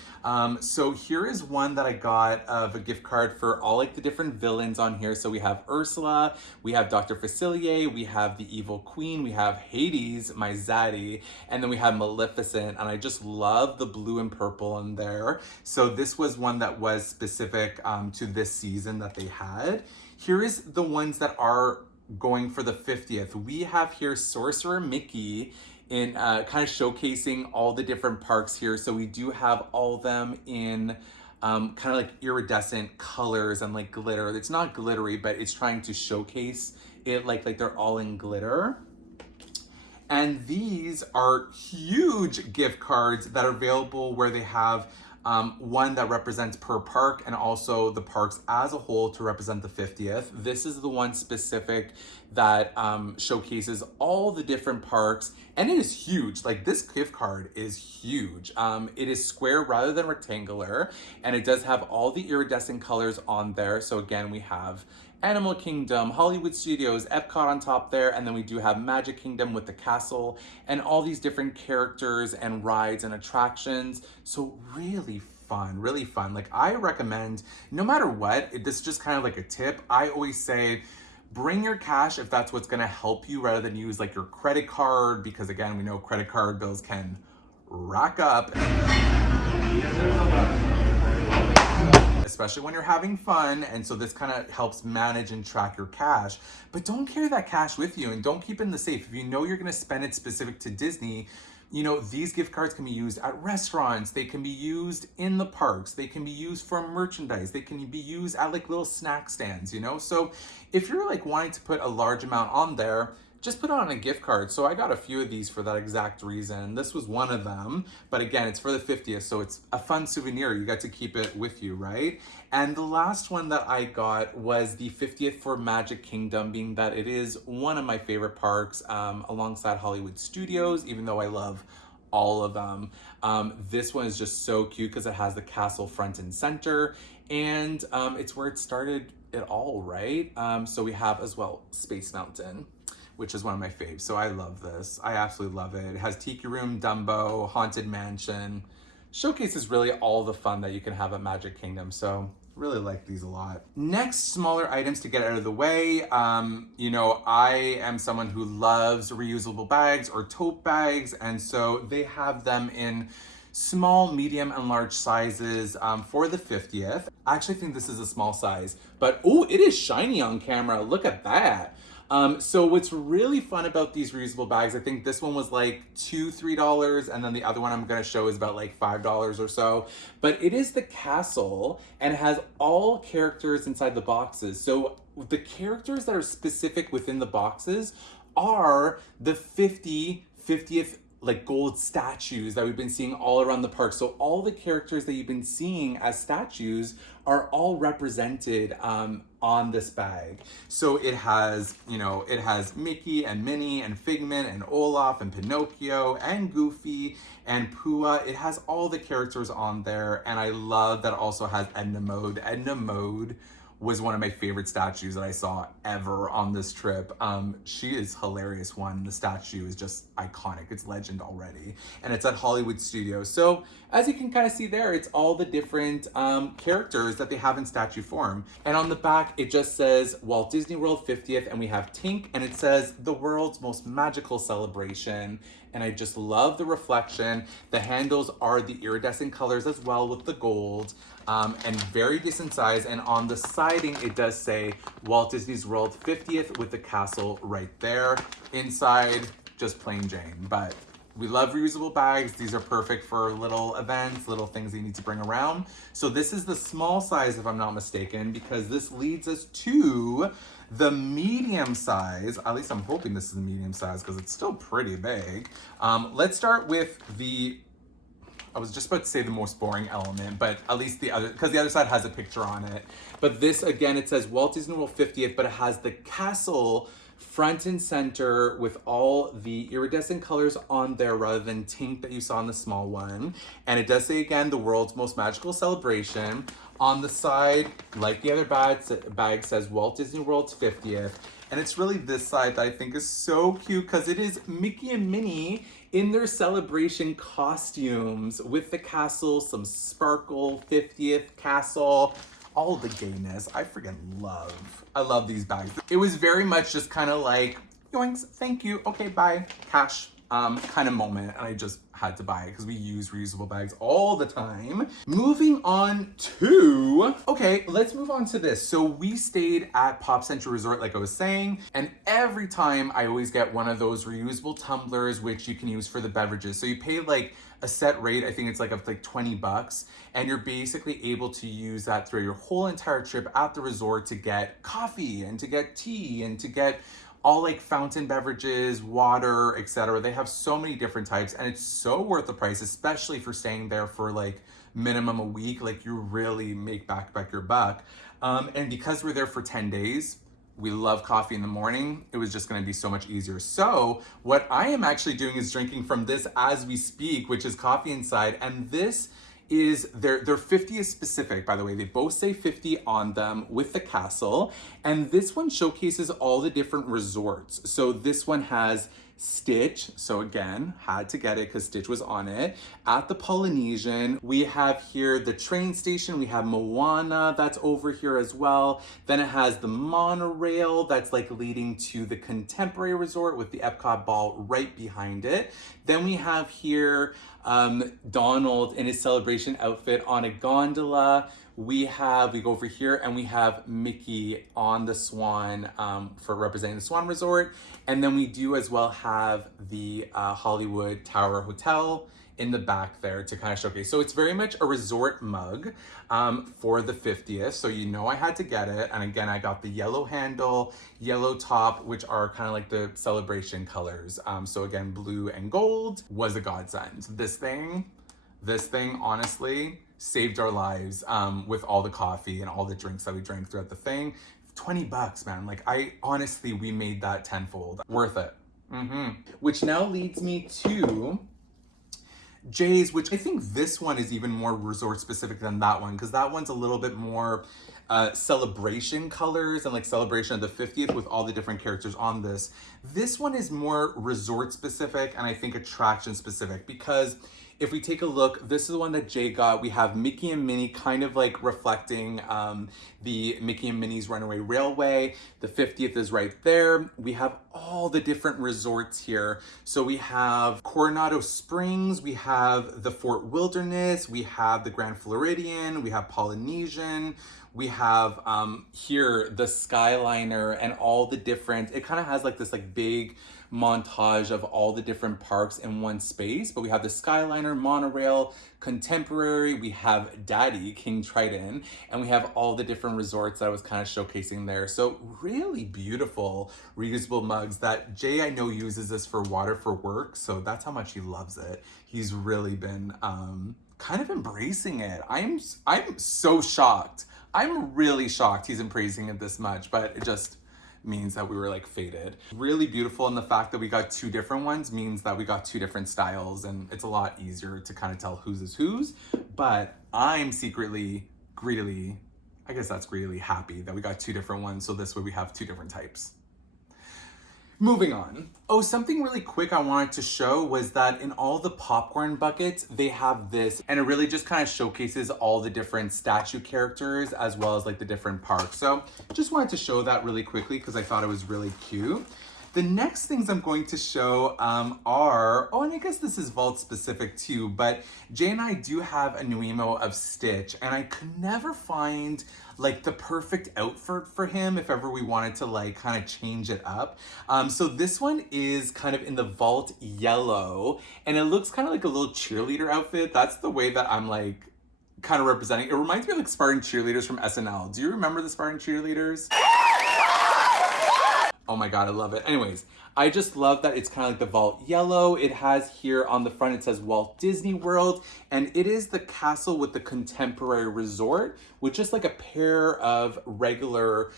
So here is one that I got of a gift card for all like the different villains on here. So we have Ursula, we have Dr. Facilier, we have the Evil Queen, we have Hades, my zaddy, and then we have Maleficent. And I just love the blue and purple in there. So this was one that was specific to this season that they had. Here is the ones that are going for the 50th. We have here Sorcerer Mickey in kind of showcasing all the different parks here. So we do have all of them in kind of like iridescent colors and like glitter. It's not glittery, but it's trying to showcase it like they're all in glitter. And these are huge gift cards that are available where they have one that represents per park and also the parks as a whole to represent the 50th. This is the one specific that showcases all the different parks, and it is huge. Like, this gift card is huge. It is square rather than rectangular, and it does have all the iridescent colors on there. So again, we have Animal Kingdom, Hollywood Studios, Epcot on top there, and then we do have Magic Kingdom with the castle and all these different characters and rides and attractions. So really fun, really fun. Like, I recommend, no matter what, this is just kind of like a tip. I always say, bring your cash if that's what's gonna help you, rather than use like your credit card, because again, we know credit card bills can rack up. Especially when you're having fun, and so this kind of helps manage and track your cash. But don't carry that cash with you, and don't keep it in the safe. If you know you're going to spend it specific to Disney, you know, these gift cards can be used at restaurants, they can be used in the parks, they can be used for merchandise, they can be used at like little snack stands, you know? So if you're like wanting to put a large amount on there, just put it on a gift card. So I got a few of these for that exact reason. This was one of them, but again, it's for the 50th, so it's a fun souvenir. You got to keep it with you, right? And the last one that I got was the 50th for Magic Kingdom, being that it is one of my favorite parks, alongside Hollywood Studios, even though I love all of them. This one is just so cute because it has the castle front and center, and it's where it started it all, right? So we have as well Space Mountain, which is one of my faves. So I love this. I absolutely love it. It has Tiki Room, Dumbo, Haunted Mansion. Showcases really all the fun that you can have at Magic Kingdom. So really like these a lot. Next, smaller items to get out of the way. You know, I am someone who loves reusable bags or tote bags. And so they have them in small, medium, and large sizes for the 50th. I actually think this is a small size, but oh, it is shiny on camera. Look at that. So what's really fun about these reusable bags, I think this one was like $2-3, and then the other one I'm gonna show is about like $5 or so, but it is the castle and it has all characters inside the boxes. So the characters that are specific within the boxes are the 50th like gold statues that we've been seeing all around the park. So all the characters that you've been seeing as statues are all represented on this bag. So it has, you know, it has Mickey and Minnie and Figment and Olaf and Pinocchio and Goofy and Pua. It has all the characters on there, and I love that it also has Edna Mode. Edna Mode was one of my favorite statues that I saw ever on this trip. She is hilarious one. The statue is just iconic. It's legend already. And it's at Hollywood Studios. So as you can kind of see there, it's all the different characters that they have in statue form. And on the back, it just says Walt Disney World 50th, and we have Tink, and it says the world's most magical celebration. And I just love the reflection. The handles are the iridescent colors as well with the gold, and very decent size. And on the siding, it does say Walt Disney's World 50th with the castle right there. Inside, just plain Jane, but we love reusable bags. These are perfect for little events, little things that you need to bring around. So this is the small size, if I'm not mistaken, because this leads us to the medium size. At least I'm hoping this is the medium size because it's still pretty big. Let's start with I was just about to say the most boring element, but at least the other, because the other side has a picture on it. But this, again, it says Walt Disney World 50th, but it has the castle front and center with all the iridescent colors on there rather than pink that you saw in the small one. And it does say, again, the world's most magical celebration. On the side, like the other bag says Walt Disney World's 50th. And it's really this side that I think is so cute because it is Mickey and Minnie in their celebration costumes with the castle, some sparkle, 50th castle, all the gayness. I love these bags. It was very much just kind of like, yoinks, thank you, okay, bye, cash. Kind of moment, and I just had to buy it because we use reusable bags all the time. Moving on to, okay, let's move on to this. So we stayed at Pop Century Resort, like I was saying, and every time I always get one of those reusable tumblers, which you can use for the beverages. So you pay like a set rate, I think it's like of like 20 bucks, and you're basically able to use that through your whole entire trip at the resort to get coffee and to get tea and to get all like fountain beverages, water, etc. They have so many different types and it's so worth the price, especially for staying there for like minimum a week. Like you really make back your buck. And because we're there for 10 days, we love coffee in the morning. It was just gonna be so much easier. So what I am actually doing is drinking from this as we speak, which is coffee inside. And this is their 50 is specific, by the way. They both say 50 on them with the castle. And this one showcases all the different resorts. So this one has Stitch. So again, had to get it because Stitch was on it. At the Polynesian, we have here the train station. We have Moana that's over here as well. Then it has the monorail that's like leading to the Contemporary Resort with the Epcot ball right behind it. Then we have here Donald in his celebration outfit on a gondola. We go over here and we have Mickey on the Swan for representing the Swan Resort. And then we do as well have the Hollywood Tower Hotel in the back there to kind of showcase. So it's very much a resort mug for the 50th. So you know I had to get it. And again, I got the yellow handle, yellow top, which are kind of like the celebration colors. So again, blue and gold was a godsend. This thing honestly saved our lives with all the coffee and all the drinks that we drank throughout the thing. 20 bucks, man. Like we made that tenfold. Worth it. Which now leads me to Jay's, which I think this one is even more resort specific than that one, because that one's a little bit more celebration colors and like celebration of the 50th with all the different characters on this. This one is more resort specific and I think attraction specific, because if we take a look, this is the one that Jay got. We have Mickey and Minnie kind of like reflecting the Mickey and Minnie's Runaway Railway. The 50th is right there. We have all the different resorts here. So we have Coronado Springs, we have the Fort Wilderness, we have the Grand Floridian, we have Polynesian, we have here the Skyliner and all the different, it kind of has like this like big montage of all the different parks in one space. But we have the Skyliner, monorail, Contemporary, we have Daddy, King Triton, and we have all the different resorts that I was kind of showcasing there. So really beautiful reusable mugs that Jay, I know, uses this for water for work. So that's how much he loves it. He's really been kind of embracing it. I'm so shocked. I'm really shocked he's embracing it this much, but it just means that we were like fated. Really beautiful, and the fact that we got two different ones means that we got two different styles, and it's a lot easier to kind of tell whose is whose. But I'm secretly, greedily, I guess that's greedily happy that we got two different ones, so this way we have two different types. Moving on. Oh, something really quick I wanted to show was that in all the popcorn buckets, they have this, and it really just kind of showcases all the different statue characters as well as like the different parks. So just wanted to show that really quickly because I thought it was really cute. The next things I'm going to show are, oh, and I guess this is vault specific too, but Jay and I do have a new emo of Stitch, and I could never find like the perfect outfit for him if ever we wanted to like kind of change it up. So this one is kind of in the vault yellow, and it looks kind of like a little cheerleader outfit. That's the way that I'm like kind of representing. It reminds me of like Spartan cheerleaders from SNL. Do you remember the Spartan cheerleaders? Oh my God, I love it. Anyways, I just love that it's kind of like the vault yellow. It has here on the front, it says Walt Disney World, and it is the castle with the contemporary resort with just like a pair of regular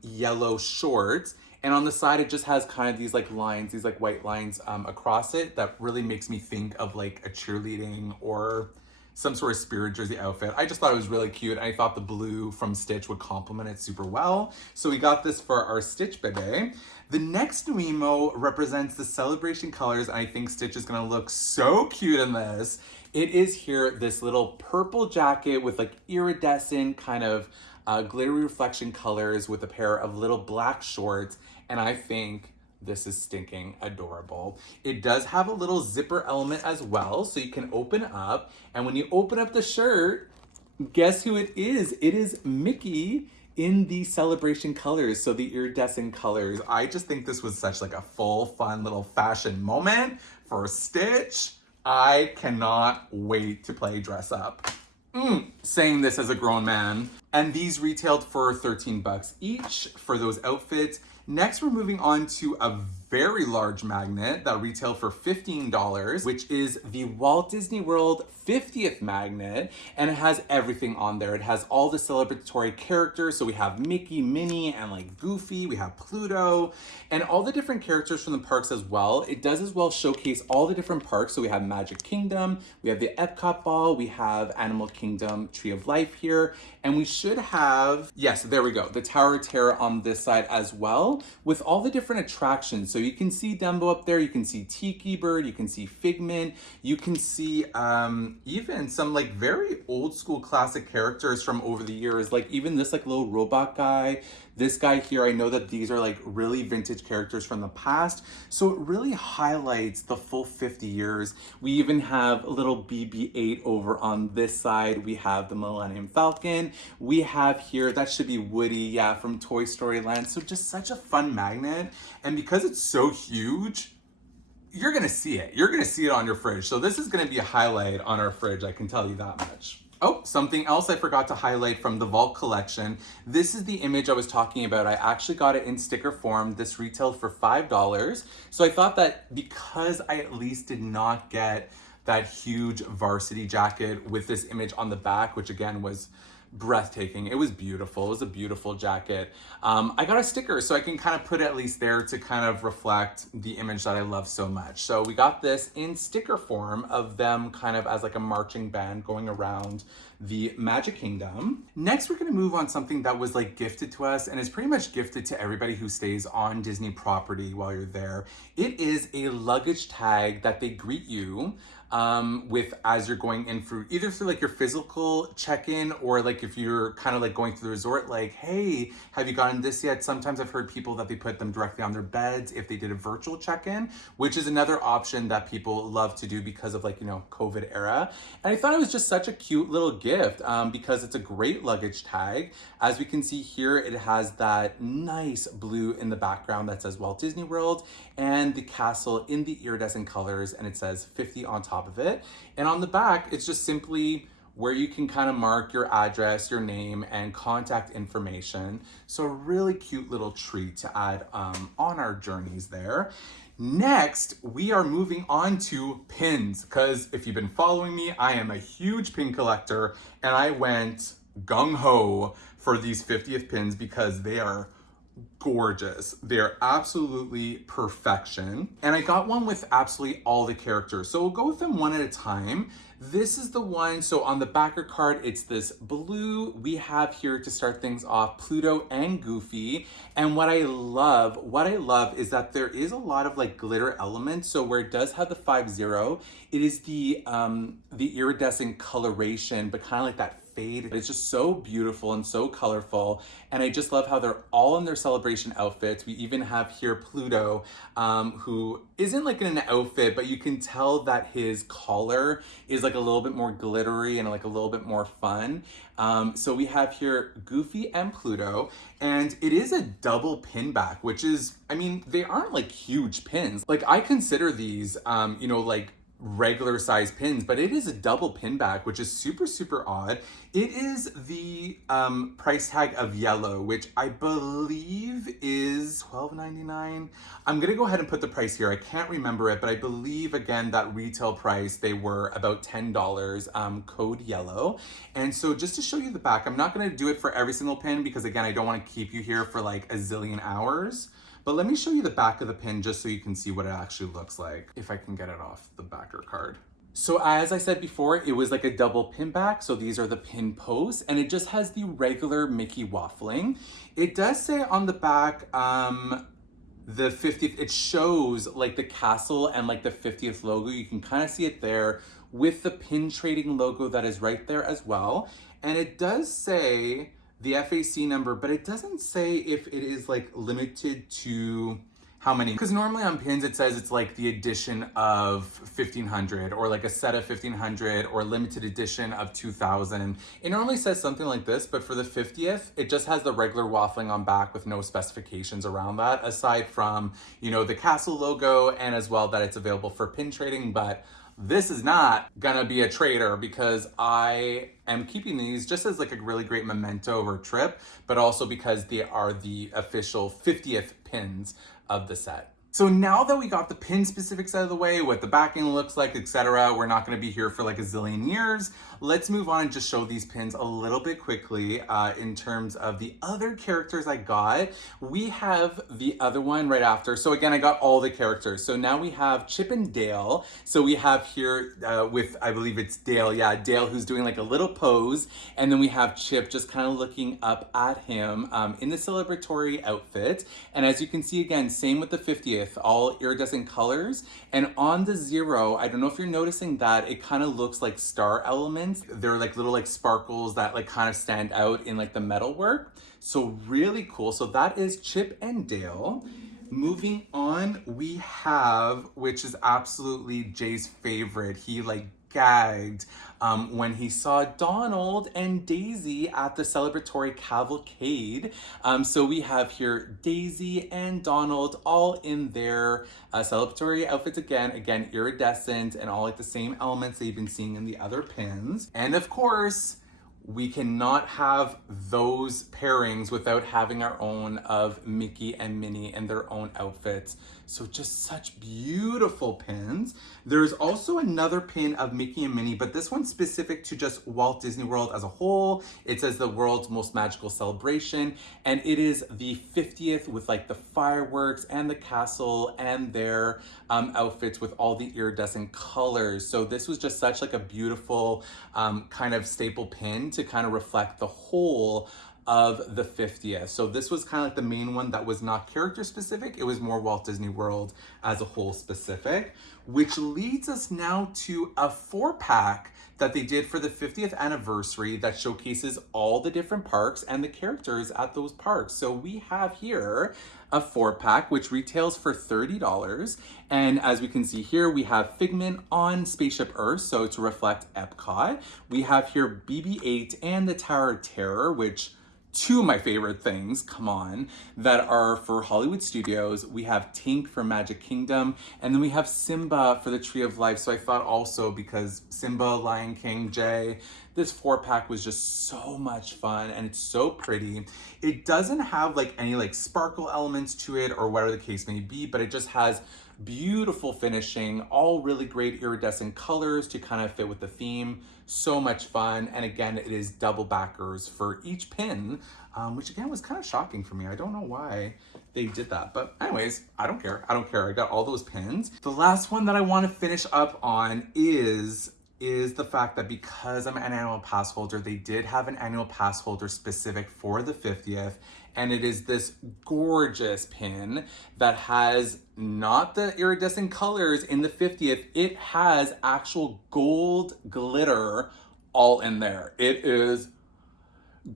yellow shorts. And on the side, it just has kind of these like lines, these like white lines across it that really makes me think of like a cheerleading or some sort of spirit jersey outfit. I just thought it was really cute. I thought the blue from Stitch would complement it super well. So we got this for our Stitch bebe. The next new emo represents the celebration colors. And I think Stitch is gonna look so cute in this. It is here, this little purple jacket with like iridescent kind of glittery reflection colors with a pair of little black shorts. And I think this is stinking adorable. It does have a little zipper element as well, so you can open up. And when you open up the shirt, guess who it is? It is Mickey in the celebration colors, so the iridescent colors. I just think this was such like a full, fun little fashion moment for Stitch. I cannot wait to play dress up. Saying this as a grown man. And these retailed for 13 bucks each for those outfits. Next, we're moving on to a very large magnet that retailed for $15, which is the Walt Disney World 50th magnet, and it has everything on there. It has all the celebratory characters, so we have Mickey, Minnie, and like Goofy, we have Pluto, and all the different characters from the parks as well. It does as well showcase all the different parks, so we have Magic Kingdom, we have the Epcot Ball, we have Animal Kingdom Tree of Life here, and we should have, yes, there we go, the Tower of Terror on this side as well, with all the different attractions. So you can see Dumbo up there, you can see Tiki Bird, you can see Figment, you can see even some like very old school classic characters from over the years, like even this like little robot guy, this guy here. I know that these are like really vintage characters from the past, so it really highlights the full 50 years. We even have a little BB-8 over on this side. We have the Millennium Falcon. We have here, that should be Woody, yeah, from Toy Story Land. So just such a fun magnet, and because it's so huge, you're gonna see it. You're gonna see it on your fridge. So this is gonna be a highlight on our fridge, I can tell you that much. Oh, something else I forgot to highlight from the Vault collection. This is the image I was talking about. I actually got it in sticker form. This retailed for $5. So I thought that because I at least did not get that huge varsity jacket with this image on the back, which again was breathtaking. It was beautiful. It was a beautiful jacket. I got a sticker so I can kind of put it at least there to kind of reflect the image that I love so much. So we got this in sticker form of them kind of as like a marching band going around the Magic Kingdom. Next, we're going to move on something that was like gifted to us and is pretty much gifted to everybody who stays on Disney property while you're there. It is a luggage tag that they greet you with as you're going in through either through like your physical check-in, or like if you're kind of like going through the resort, like, hey, have you gotten this yet? Sometimes I've heard people that they put them directly on their beds if they did a virtual check-in, which is another option that people love to do because of like, you know, COVID era. And I thought it was just such a cute little gift because it's a great luggage tag. As we can see here, it has that nice blue in the background that says Walt Disney World and the castle in the iridescent colors, and it says 50 on top of it. And on the back, it's just simply where you can kind of mark your address, your name, and contact information. So a really cute little treat to add on our journeys there. Next, we are moving on to pins, because if you've been following me, I am a huge pin collector, and I went gung-ho for these 50th pins because they are gorgeous. They're absolutely perfection. And I got one with absolutely all the characters. So we'll go with them one at a time. This is the one, so on the backer card, it's this blue. We have here to start things off Pluto and Goofy. And what I love is that there is a lot of like glitter elements. So where it does have the 50, it is the iridescent coloration, but kind of like that fade. It's just so beautiful and so colorful. And I just love how they're all in their celebration outfits. We even have here Pluto, who isn't like in an outfit, but you can tell that his collar is like a little bit more glittery and like a little bit more fun. So we have here Goofy and Pluto, and it is a double pin back, which is, I mean, they aren't like huge pins. Like I consider these, you know, like regular size pins, but it is a double pin back, which is super, super odd. It is the price tag of yellow, which I believe is $12.99. I'm gonna go ahead and put the price here. I can't remember it, but I believe again that retail price, they were about $10, code yellow. And so just to show you the back, I'm not gonna do it for every single pin because again, I don't wanna keep you here for like a zillion hours. But let me show you the back of the pin just so you can see what it actually looks like, if I can get it off the backer card. So as I said before, it was like a double pin back. So these are the pin posts, and it just has the regular Mickey waffling. It does say on the back, the 50th, it shows like the castle and like the 50th logo. You can kind of see it there with the pin trading logo that is right there as well. And it does say the FAC number, but it doesn't say if it is like limited to how many, because normally on pins it says it's like the edition of 1500 or like a set of 1500 or limited edition of 2000. It normally says something like this, but for the 50th, it just has the regular waffling on back with no specifications around that, aside from, you know, the castle logo and as well that it's available for pin trading. But this is not gonna be a trader because I am keeping these just as like a really great memento of our trip, but also because they are the official 50th pins of the set. So now that we got the pin specifics out of the way, what the backing looks like, etc., we're not gonna be here for like a zillion years. Let's move on and just show these pins a little bit quickly in terms of the other characters I got. We have the other one right after. So again, I got all the characters. So now we have Chip and Dale. So we have here with, I believe it's Dale. Yeah, Dale who's doing like a little pose. And then we have Chip just kind of looking up at him in the celebratory outfit. And as you can see again, same with the 50th, all iridescent colors. And on the 0, I don't know if you're noticing that, it kind of looks like star elements. They're like little like sparkles that like kind of stand out in like the metalwork. So really cool. So that is Chip and Dale. Moving on, we have, which is absolutely Jay's favorite. He like gagged when he saw Donald and Daisy at the celebratory cavalcade. So we have here Daisy and Donald all in their celebratory outfits again iridescent and all like the same elements that you've been seeing in the other pins. And of course, we cannot have those pairings without having our own of Mickey and Minnie in their own outfits. So just such beautiful pins. There's also another pin of Mickey and Minnie, but this one's specific to just Walt Disney World as a whole. It says the world's most magical celebration, and it is the 50th with like the fireworks and the castle and their outfits with all the iridescent colors. So this was just such like a beautiful kind of staple pin to kind of reflect the whole of the 50th. So this was kind of like the main one that was not character specific. It was more Walt Disney World as a whole specific, which leads us now to a 4-pack that they did for the 50th anniversary that showcases all the different parks and the characters at those parks. So we have here a 4-pack, which retails for $30. And as we can see here, we have Figment on Spaceship Earth, so to reflect Epcot. We have here BB-8 and the Tower of Terror, which two of my favorite things, come on, that are for Hollywood Studios. We have Tink for Magic Kingdom, and then we have Simba for the Tree of Life. So I thought also because Simba, Lion King, Jay, this 4-pack was just so much fun and it's so pretty. It doesn't have like any like sparkle elements to it or whatever the case may be, but it just has beautiful finishing, all really great iridescent colors to kind of fit with the theme. So much fun. And again, it is double backers for each pin, which again was kind of shocking for me. I don't know why they did that, but anyways, I don't care. I got all those pins. The last one that I want to finish up on is the fact that because I'm an annual pass holder, they did have an annual pass holder specific for the 50th. And it is this gorgeous pin that has not the iridescent colors in the 50th. It has actual gold glitter all in there. It is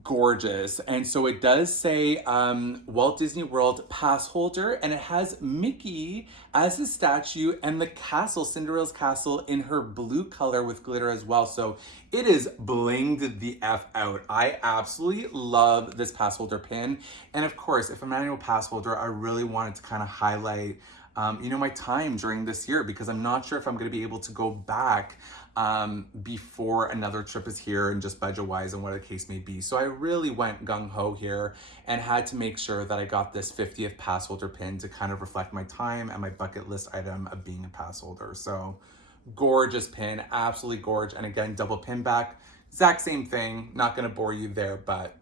gorgeous. And so it does say Walt Disney World pass holder, and it has Mickey as a statue and the castle, Cinderella's castle, in her blue color with glitter as well. So it is blinged the F out. I absolutely love this pass holder pin. And of course, if I'm an annual pass holder, I really wanted to kind of highlight my time during this year, because I'm not sure if I'm going to be able to go back before another trip is here, and just budget wise and whatever the case may be. So I really went gung-ho here and had to make sure that I got this 50th pass holder pin to kind of reflect my time and my bucket list item of being a pass holder. So gorgeous pin, absolutely gorgeous. And again, double pin back, exact same thing. Not going to bore you there, but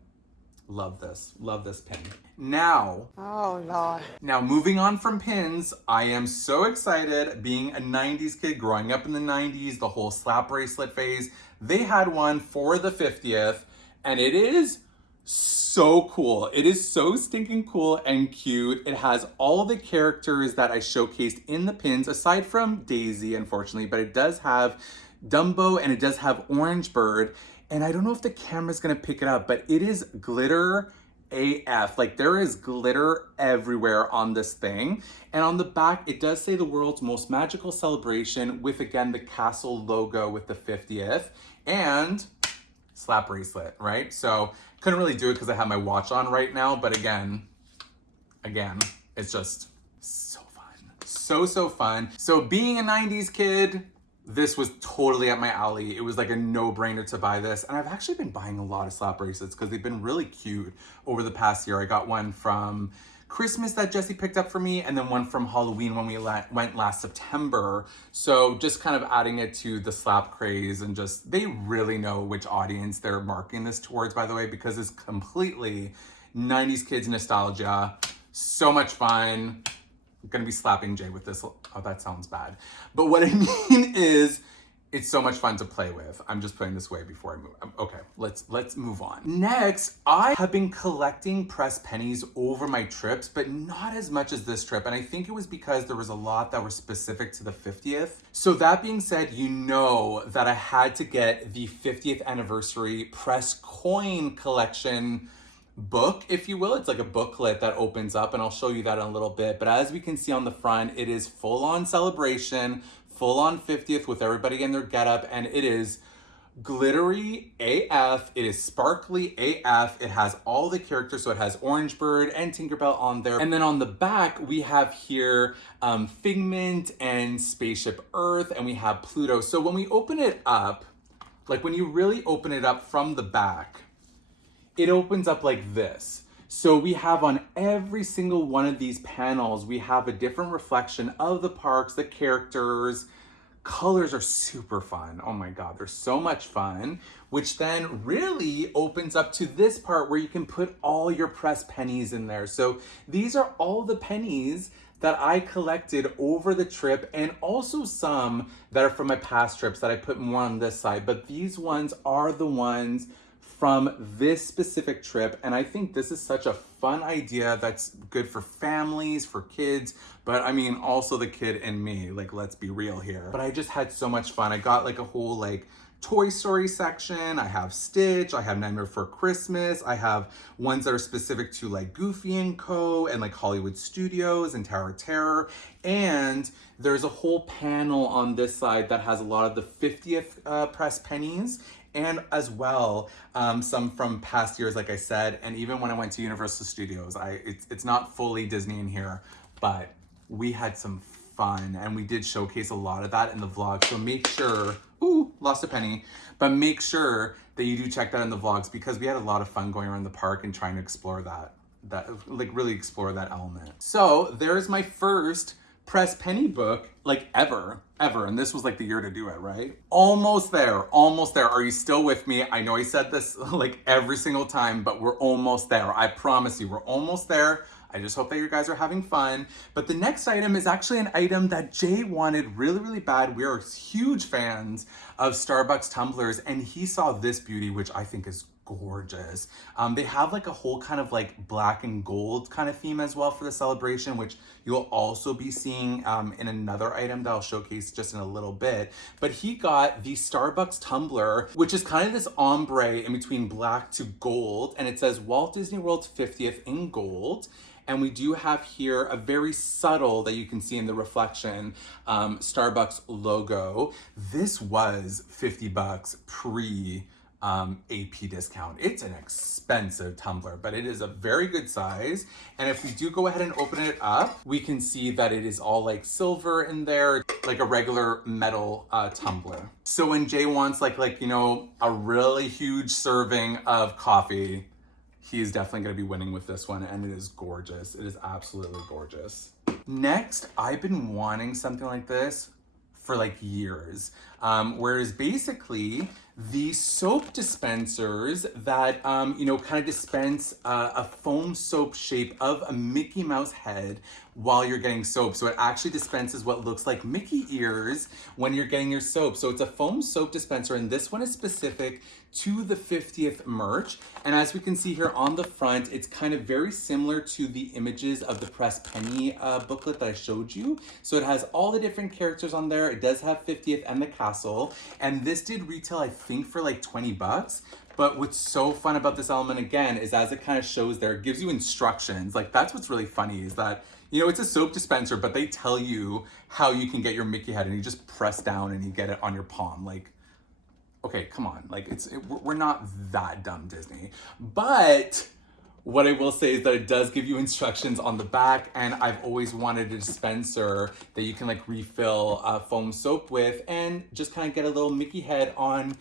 love this pin. Now, oh Lord. Now moving on from pins, I am so excited. Being a 90s kid, growing up in the 90s, the whole slap bracelet phase, they had one for the 50th, and it is so cool. It is so stinking cool and cute. It has all the characters that I showcased in the pins, aside from Daisy, unfortunately, but it does have Dumbo and it does have Orange Bird. And I don't know if the camera's gonna pick it up, but it is glitter AF. Like, there is glitter everywhere on this thing. And on the back, it does say the world's most magical celebration with, again, the castle logo with the 50th and slap bracelet, right? So couldn't really do it because I have my watch on right now. But again, it's just so fun. So fun. So being a 90s kid, this was totally up my alley. It was like a no-brainer to buy this. And I've actually been buying a lot of slap bracelets because they've been really cute over the past year. I got one from Christmas that Jessie picked up for me, and then one from Halloween when we went last September. So just kind of adding it to the slap craze, and just, they really know which audience they're marketing this towards, by the way, because it's completely 90s kids nostalgia. So much fun. I'm gonna be slapping Jay with this. Oh, that sounds bad. But what I mean is, it's so much fun to play with. I'm just putting this away before I move. Okay, let's move on. Next, I have been collecting pressed pennies over my trips, but not as much as this trip. And I think it was because there was a lot that were specific to the 50th. So that being said, you know that I had to get the 50th anniversary pressed coin collection book, if you will. It's like a booklet that opens up, and I'll show you that in a little bit. But as we can see on the front, it is full on celebration, full on 50th with everybody in their getup, and it is glittery AF. It is sparkly AF. It has all the characters, so it has Orange Bird and Tinkerbell on there. And then on the back, we have here Figment and Spaceship Earth, and we have Pluto. So when we open it up, like when you really open it up from the back, it opens up like this. So we have on every single one of these panels, we have a different reflection of the parks, the characters. Colors are super fun. Oh my God, they're so much fun, which then really opens up to this part where you can put all your pressed pennies in there. So these are all the pennies that I collected over the trip, and also some that are from my past trips that I put more on this side. But these ones are the ones from this specific trip, and I think this is such a fun idea that's good for families, for kids, but I mean also the kid in me, like, let's be real here. But I just had so much fun. I got like a whole like Toy Story section. I have Stitch, I have Nightmare Before Christmas, I have ones that are specific to like Goofy and Co. and like Hollywood Studios and Tower of Terror. And there's a whole panel on this side that has a lot of the 50th pressed pennies, and as well some from past years, like I said. And even when I went to Universal Studios, it's not fully Disney in here, but we had some fun, and we did showcase a lot of that in the vlog. So make sure, ooh, lost a penny, but make sure that you do check that in the vlogs, because we had a lot of fun going around the park and trying to explore that like really explore that element. So there's my first pressed penny book, like ever. And this was like the year to do it, right? Almost there. Are you still with me? I know I said this like every single time, but we're almost there. I promise you, we're almost there. I just hope that you guys are having fun. But the next item is actually an item that Jay wanted really, really bad. We are huge fans of Starbucks tumblers, and he saw this beauty, which I think is gorgeous. They have like a whole kind of like black and gold kind of theme as well for the celebration, which you'll also be seeing in another item that I'll showcase just in a little bit. But he got the Starbucks tumbler, which is kind of this ombre in between black to gold, and it says Walt Disney World's 50th in gold. And we do have here a very subtle, that you can see in the reflection, Starbucks logo. This was $50 pre AP discount. It's an expensive tumbler, but it is a very good size. And if we do go ahead and open it up, we can see that it is all like silver in there, like a regular metal tumbler. So when Jay wants like, you know, a really huge serving of coffee, he is definitely going to be winning with this one, and it is gorgeous. It is absolutely gorgeous. Next, I've been wanting something like this for like years. Whereas basically the soap dispensers that, you know, kind of dispense a foam soap shape of a Mickey Mouse head while you're getting soap. So it actually dispenses what looks like Mickey ears when you're getting your soap. So it's a foam soap dispenser, and this one is specific to the 50th merch. And as we can see here on the front, it's kind of very similar to the images of the Press Penny booklet that I showed you. So it has all the different characters on there. It does have 50th and the castle. And this did retail, I think, for like 20 bucks. But what's so fun about this element, again, is as it kind of shows there, it gives you instructions. Like, that's what's really funny, is that, you know, it's a soap dispenser, but they tell you how you can get your Mickey head, and you just press down and you get it on your palm. Like, okay, come on. Like, we're not that dumb, Disney. But what I will say is that it does give you instructions on the back, and I've always wanted a dispenser that you can like refill foam soap with and just kind of get a little Mickey head on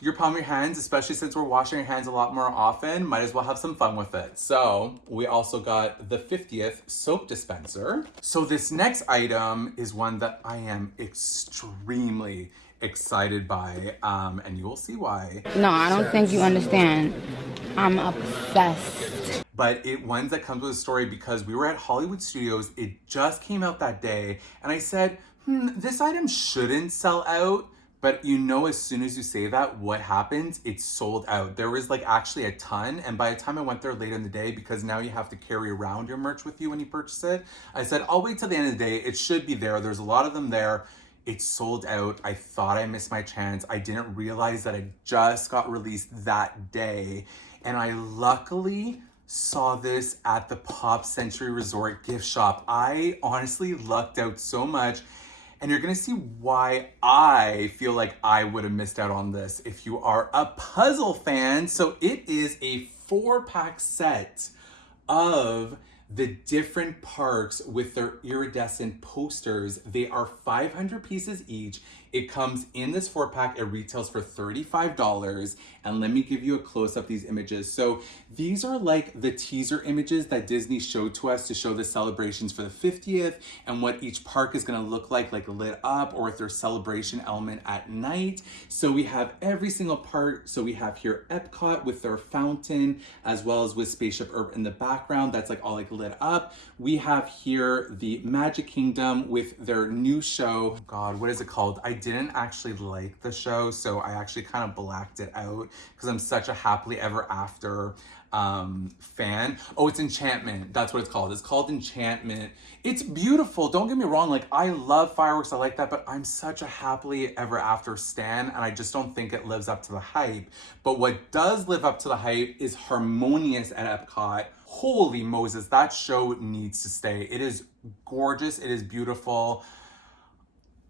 your palm of your hands, especially since we're washing our hands a lot more often. Might as well have some fun with it. So we also got the 50th soap dispenser. So this next item is one that I am extremely excited by, and you will see why. No, I don't think you understand. I'm obsessed. But ones that comes with a story, because we were at Hollywood Studios, it just came out that day, and I said, this item shouldn't sell out. But you know, as soon as you say that, what happens? It's sold out. There was like actually a ton. And by the time I went there later in the day, because now you have to carry around your merch with you when you purchase it, I said, I'll wait till the end of the day. It should be there. There's a lot of them there. It's sold out. I thought I missed my chance. I didn't realize that it just got released that day. And I luckily saw this at the Pop Century Resort gift shop. I honestly lucked out so much. And you're gonna see why I feel like I would have missed out on this if you are a puzzle fan. So it is a 4-pack set of the different parks with their iridescent posters. They are 500 pieces each. It comes in this 4-pack. It retails for $35. And let me give you a close-up of these images. So these are like the teaser images that Disney showed to us to show the celebrations for the 50th and what each park is gonna look like lit up, or if there's celebration element at night. So we have every single part. So we have here Epcot with their fountain, as well as with Spaceship Earth in the background. That's like all like lit up. We have here the Magic Kingdom with their new show. Oh God, what is it called? I didn't actually like the show, so I actually kind of blacked it out because I'm such a happily ever after fan. Oh, it's Enchantment. That's what it's called. It's called Enchantment. It's beautiful. Don't get me wrong. Like, I love fireworks. I like that, but I'm such a happily ever after stan, and I just don't think it lives up to the hype. But what does live up to the hype is Harmonious at Epcot. Holy Moses, that show needs to stay. It is gorgeous. It is beautiful.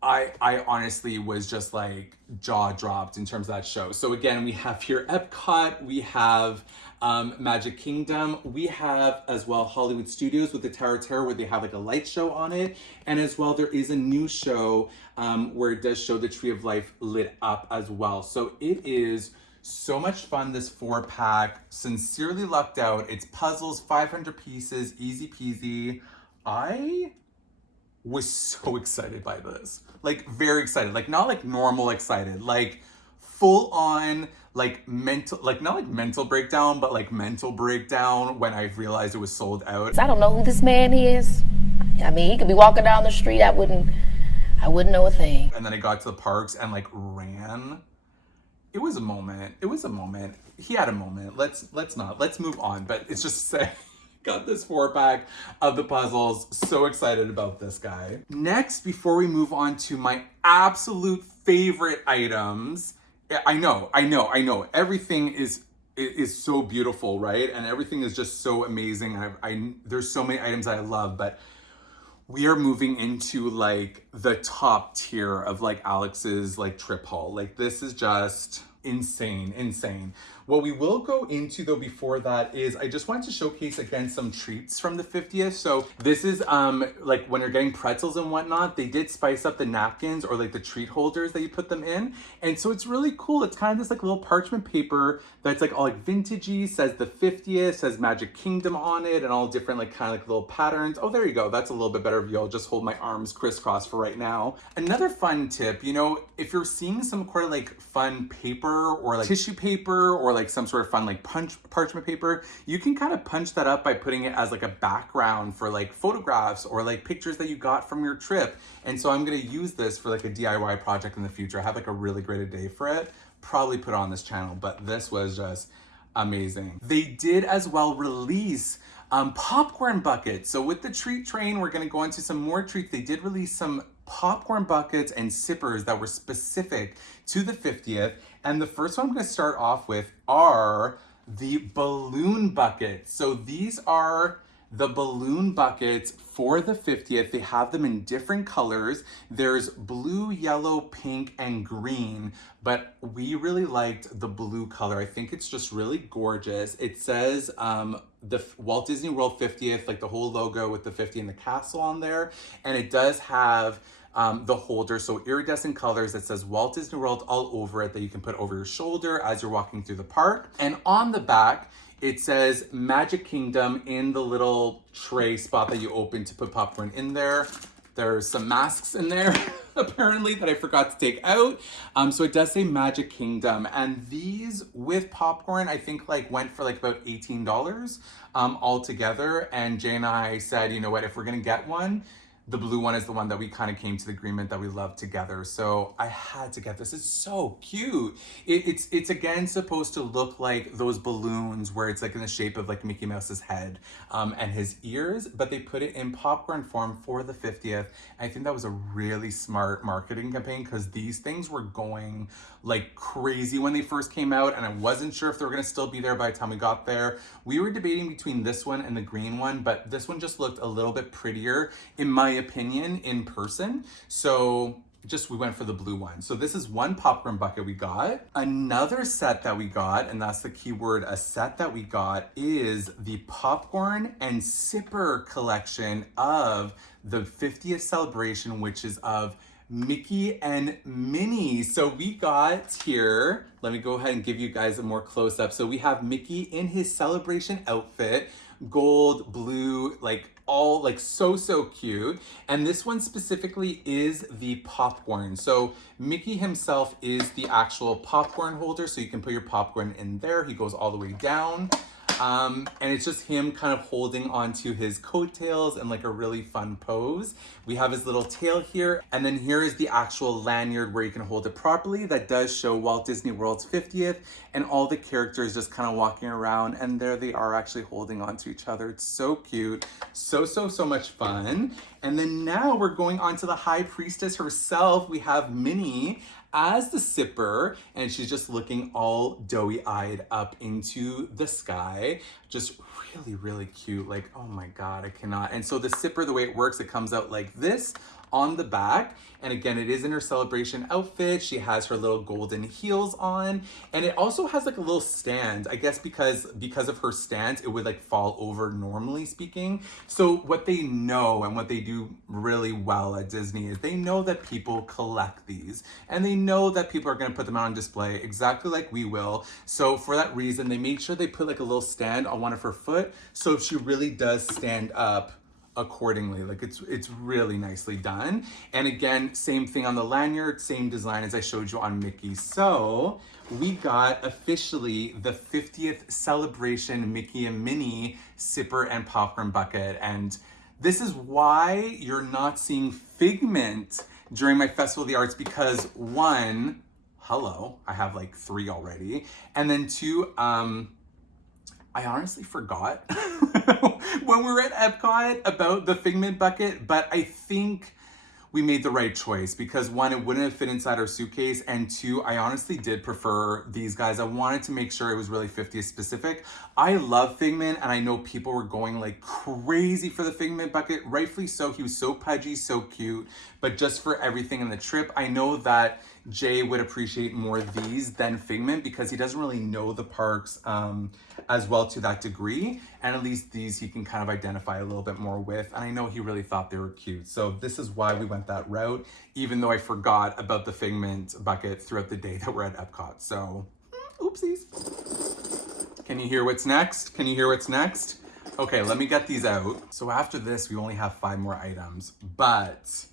I honestly was just like jaw dropped in terms of that show. So again, we have here Epcot, we have Magic Kingdom, we have as well Hollywood Studios with the Tower of Terror, where they have like a light show on it. And as well, there is a new show where it does show the Tree of Life lit up as well. So it is so much fun, this 4-pack. Sincerely lucked out. It's puzzles, 500 pieces, easy peasy. I was so excited by this. Like, very excited. Like, not like normal excited. Like, full on, like, mental, like, not like mental breakdown, but like mental breakdown when I realized it was sold out. I don't know who this man is. I mean, he could be walking down the street. I wouldn't know a thing. And then I got to the parks and like ran. it was a moment. It was a moment. He had a moment. Let's move on. But it's just to say, got this 4-pack of the puzzles. So excited about this guy. Next, before we move on to my absolute favorite items, I know. Everything is so beautiful, right? And everything is just so amazing. There's so many items that I love, but we are moving into like the top tier of like Alex's like trip haul. Like this is just insane. What we will go into though before that is I just wanted to showcase again some treats from the 50th. So this is like when you're getting pretzels and whatnot, they did spice up the napkins or like the treat holders that you put them in. And so it's really cool. It's kind of this like little parchment paper that's like all like vintagey, says the 50th, says Magic Kingdom on it, and all different like kind of like little patterns. Oh, there you go. That's a little bit better view. I'll just hold my arms crisscross for right now. Another fun tip, you know, if you're seeing some kind of like fun paper or like tissue paper or like some sort of fun like parchment paper, you can kind of punch that up by putting it as like a background for like photographs or like pictures that you got from your trip. And so I'm going to use this for like a DIY project in the future. I have like a really great day for it. Probably put it on this channel, but this was just amazing. They did as well release popcorn buckets. So with the treat train, we're going to go into some more treats. They did release some popcorn buckets and sippers that were specific to the 50th. And the first one I'm going to start off with are the balloon buckets. So these are the balloon buckets for the 50th. They have them in different colors. There's blue, yellow, pink, and green, but we really liked the blue color. I think it's just really gorgeous. It says the Walt Disney World 50th, like the whole logo with the 50 and the castle on there. And it does have the holder, so iridescent colors that says Walt Disney World all over it that you can put over your shoulder as you're walking through the park. And on the back, it says Magic Kingdom in the little tray spot that you open to put popcorn in there. There's some masks in there, apparently, that I forgot to take out. So it does say Magic Kingdom. And these with popcorn, I think like went for like about $18 all together. And Jay and I said, you know what, if we're gonna get one, the blue one is the one that we kind of came to the agreement that we love together. So I had to get this. It's so cute. It's again supposed to look like those balloons where it's like in the shape of like Mickey Mouse's head and his ears, but they put it in popcorn form for the 50th. I think that was a really smart marketing campaign because these things were going like crazy when they first came out, and I wasn't sure if they were gonna still be there by the time we got there. We were debating between this one and the green one, but this one just looked a little bit prettier in my opinion in person. So we went for the blue one. So this is one popcorn bucket we got. Another set that we got, and that's the keyword, a set that we got, is the popcorn and sipper collection of the 50th celebration, which is of Mickey and Minnie. So we got here, let me go ahead and give you guys a more close up. So we have Mickey in his celebration outfit, gold, blue, like all like so cute. And this one specifically is the popcorn. So Mickey himself is the actual popcorn holder, so you can put your popcorn in there. He goes all the way down. And it's just him kind of holding onto his coattails in like a really fun pose. We have his little tail here, and then here is the actual lanyard where you can hold it properly. That does show Walt Disney World's 50th, and all the characters just kind of walking around, and there they are actually holding onto each other. It's so cute, so much fun. And then now we're going on to the High Priestess herself. We have Minnie as the sipper, and she's just looking all doughy-eyed up into the sky. Just really cute. Like, oh my God, I cannot. And so the sipper, the way it works, it comes out like this on the back. And again, it is in her celebration outfit. She has her little golden heels on, and it also has like a little stand. I guess because of her stance, it would like fall over normally speaking. So what they know and what they do really well at Disney is they know that people collect these, and they know that people are going to put them out on display exactly like we will. So for that reason, they made sure they put like a little stand on one of her foot, so she really does stand up accordingly. Like it's really nicely done. And again, same thing on the lanyard, same design as I showed you on Mickey. So we got officially the 50th celebration Mickey and Minnie sipper and popcorn bucket. And this is why you're not seeing Figment during my Festival of the Arts, because one, hello, I have like 3 already. And then 2, I honestly forgot when we were at Epcot about the Figment bucket, but I think we made the right choice because 1, it wouldn't have fit inside our suitcase, and 2, I honestly did prefer these guys. I wanted to make sure it was really 50th specific. I love Figment, and I know people were going like crazy for the Figment bucket, rightfully so. He was so pudgy, so cute, but just for everything in the trip, I know that Jay would appreciate more of these than Figment because he doesn't really know the parks as well to that degree, and at least these he can kind of identify a little bit more with, and I know he really thought they were cute. So this is why we went that route, even though I forgot about the Figment bucket throughout the day that we're at Epcot. So oopsies. Can you hear what's next? Can you hear what's next? Okay, let me get these out. So after this, we only have 5 more items, but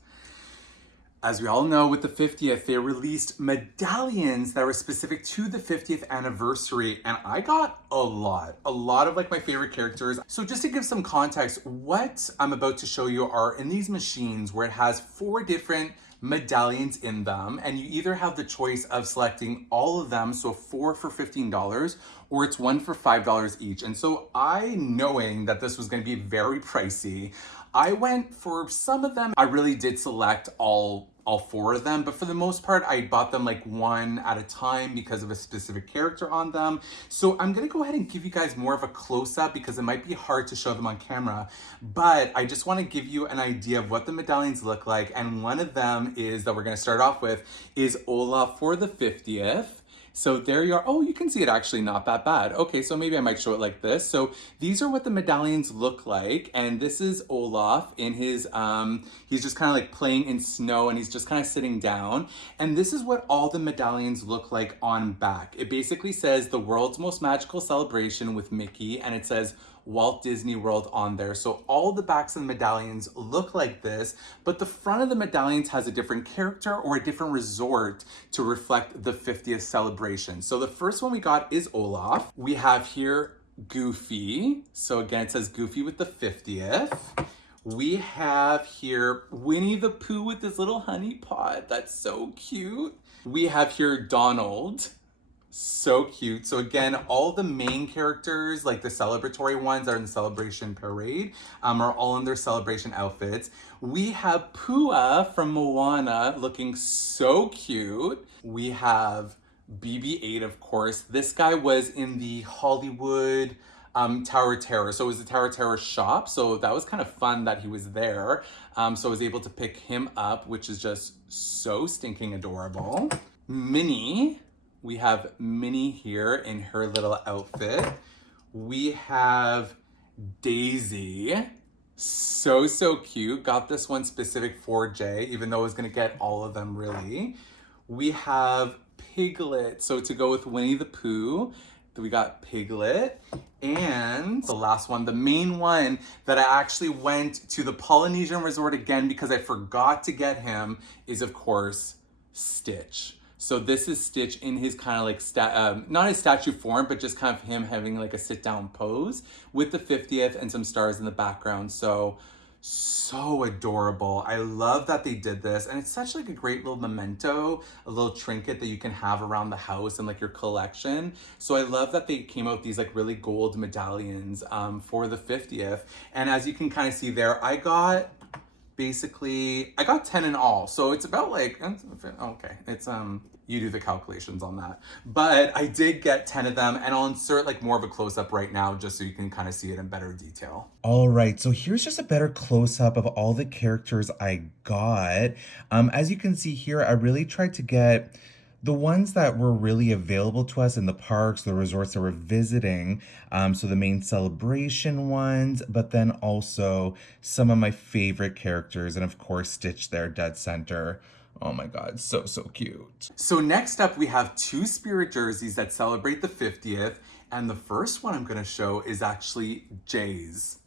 as we all know, with the 50th, they released medallions that were specific to the 50th anniversary, and I got a lot of like my favorite characters. So just to give some context, what I'm about to show you are in these machines where it has 4 different medallions in them, and you either have the choice of selecting all of them, so 4 for $15, or it's 1 for $5 each. And so I, knowing that this was going to be very pricey, I went for some of them. I really did select all 4 of them, but for the most part, I bought them like 1 at a time because of a specific character on them. So I'm gonna go ahead and give you guys more of a close-up because it might be hard to show them on camera, but I just wanna give you an idea of what the medallions look like. And one of them is, that we're gonna start off with, is Olaf for the 50th. So there you are. Oh, you can see it actually not that bad. Okay, so maybe I might show it like this. So these are what the medallions look like. And this is Olaf in his, he's just kind of like playing in snow and he's just kind of sitting down. And this is what all the medallions look like on back. It basically says the world's most magical celebration with Mickey, and it says Walt Disney World on there. So all the backs of the medallions look like this, but the front of the medallions has a different character or a different resort to reflect the 50th celebration. So the first one we got is Olaf. We have here Goofy. So again, it says Goofy with the 50th. We have here Winnie the Pooh with this little honey pot. That's so cute. We have here Donald. So cute. So again, all the main characters, like the celebratory ones that are in the celebration parade, are all in their celebration outfits. We have Pua from Moana looking so cute. We have BB-8, of course. This guy was in the Hollywood Tower Terror. So it was the Tower Terror shop. So that was kind of fun that he was there. So I was able to pick him up, which is just so stinking adorable. Minnie. We have Minnie here in her little outfit. We have Daisy. So cute. Got this one specific for Jay, even though I was gonna get all of them really. We have Piglet. So to go with Winnie the Pooh, we got Piglet. And the last one, the main one that I actually went to the Polynesian Resort again because I forgot to get him, is of course Stitch. So this is Stitch in his kind of like, not his statue form, but just kind of him having like a sit down pose with the 50th and some stars in the background. So adorable. I love that they did this. And it's such like a great little memento, a little trinket that you can have around the house and like your collection. So I love that they came out with these like really gold medallions for the 50th. And as you can kind of see there, I got 10 in all. So it's about like, okay, it's, you do the calculations on that. But I did get 10 of them, and I'll insert like more of a close-up right now just so you can kind of see it in better detail. All right, so here's just a better close-up of all the characters I got. As you can see here, I really tried to get the ones that were really available to us in the parks, the resorts that we're visiting. So the main celebration ones, but then also some of my favorite characters, and of course Stitch there, dead center. Oh my God, so cute. So next up, we have 2 spirit jerseys that celebrate the 50th. And the first one I'm gonna show is actually Jay's.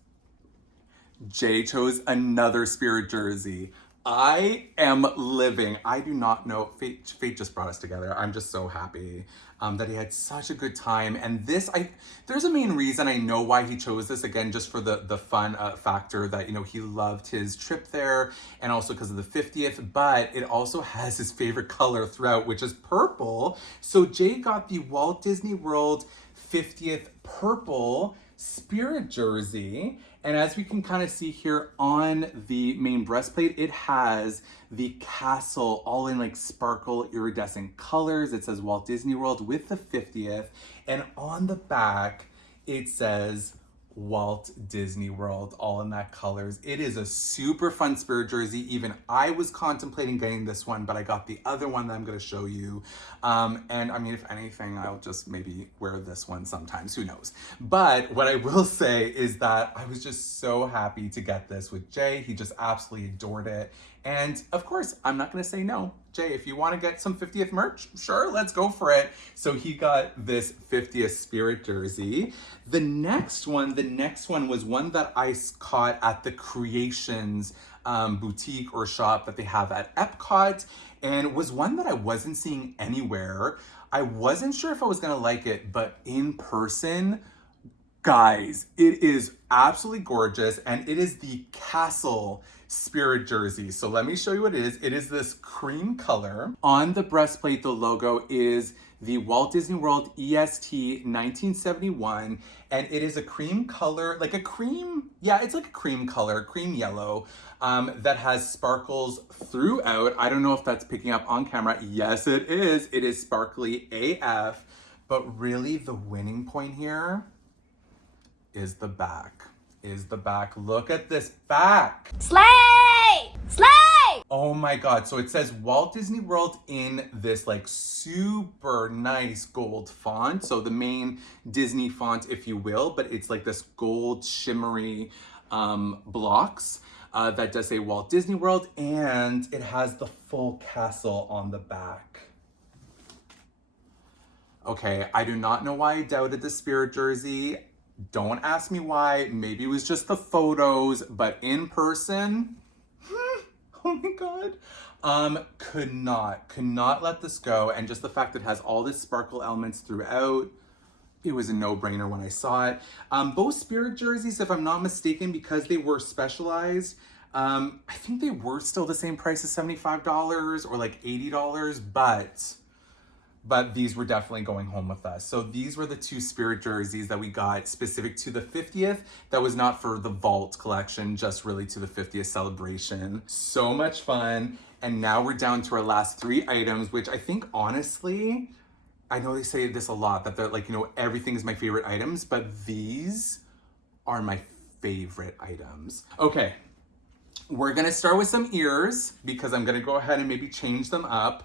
Jay chose another spirit jersey. I am living. I do not know. Fate just brought us together. I'm just so happy that he had such a good time. And there's a main reason I know why he chose this. Again, just for the fun factor that, you know, he loved his trip there, and also because of the 50th, but it also has his favorite color throughout, which is purple. So Jay got the Walt Disney World 50th purple spirit jersey. And as we can kind of see here on the main breastplate, it has the castle all in like sparkle iridescent colors. It says Walt Disney World with the 50th. And on the back, it says Walt Disney World, all in that colors. It is a super fun spirit jersey. Even I was contemplating getting this one, but I got the other one that I'm going to show you. And I mean, if anything, I'll just maybe wear this one sometimes, who knows. But what I will say is that I was just so happy to get this with Jay. He just absolutely adored it. And of course, I'm not going to say no. Jay, if you want to get some 50th merch, sure, let's go for it. So he got this 50th spirit jersey. The next one was one that I caught at the Creations boutique or shop that they have at Epcot, and was one that I wasn't seeing anywhere. I wasn't sure if I was going to like it, but in person, guys, it is absolutely gorgeous, and it is the Castle spirit jersey. So let me show you what it is. It is this cream color. On the breastplate, the logo is the Walt Disney World EST 1971, and it is a cream color, like a cream, yeah, it's like a cream color, cream yellow, that has sparkles throughout. I don't know if that's picking up on camera. Yes, it is. It is sparkly AF, but really the winning point here is the back. Look at this back. Slay! Slay! Oh my God. So it says Walt Disney World in this like super nice gold font. So the main Disney font, if you will, but it's like this gold shimmery blocks that does say Walt Disney World, and it has the full castle on the back. Okay, I do not know why I doubted the spirit jersey. Don't ask me why. Maybe it was just the photos, but in person, oh my God. Could not let this go. And just the fact that it has all this sparkle elements throughout, it was a no-brainer when I saw it. Both spirit jerseys, if I'm not mistaken, because they were specialized, I think they were still the same price as $75 or like $80, but these were definitely going home with us. So these were the two spirit jerseys that we got specific to the 50th. That was not for the Vault collection, just really to the 50th celebration. So much fun. And now we're down to our last three items, which I think honestly, I know they say this a lot, that they're like, you know, everything is my favorite items, but these are my favorite items. Okay, we're gonna start with some ears because I'm gonna go ahead and maybe change them up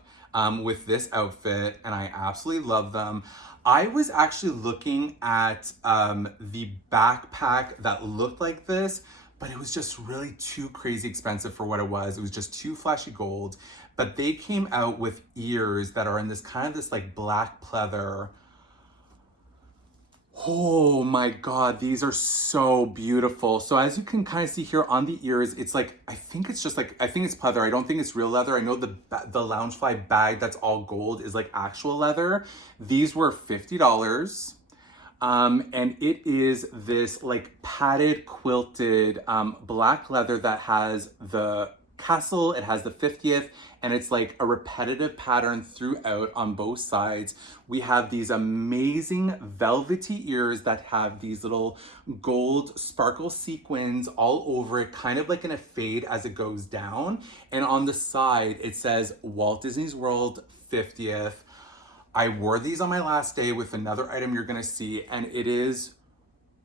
with this outfit, and I absolutely love them. I was actually looking at the backpack that looked like this, but it was just really too crazy expensive for what it was. It was just too flashy gold, but they came out with ears that are in this kind of this like black pleather. Oh my God, these are so beautiful. So as you can kind of see here on the ears, it's like, I think it's pleather. I don't think it's real leather. I know the Loungefly bag that's all gold is like actual leather. These were $50. And it is this like padded quilted black leather that has the castle, it has the 50th, and it's like a repetitive pattern throughout on both sides. We have these amazing velvety ears that have these little gold sparkle sequins all over it, kind of like in a fade as it goes down. And on the side, it says Walt Disney World 50th. I wore these on my last day with another item you're gonna see, and it is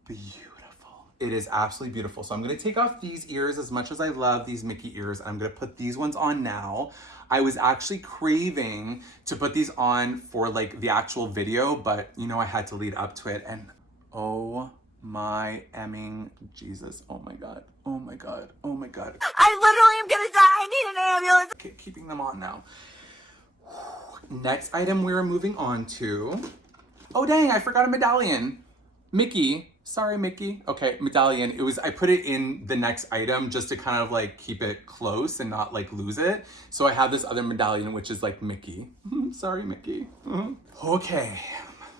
beautiful. It is absolutely beautiful. So I'm gonna take off these ears as much as I love these Mickey ears. I'm gonna put these ones on now. I was actually craving to put these on for like the actual video, but you know, I had to lead up to it, and oh my Emming Jesus. Oh my God. Oh my God. Oh my God. I literally am gonna die. I need an ambulance. Keeping them on now. Next item we're moving on to. Oh dang, I forgot a medallion. Mickey, sorry, Mickey. Okay, medallion. I put it in the next item just to kind of like keep it close and not like lose it. So I have this other medallion, which is like Mickey. Sorry, Mickey. Okay,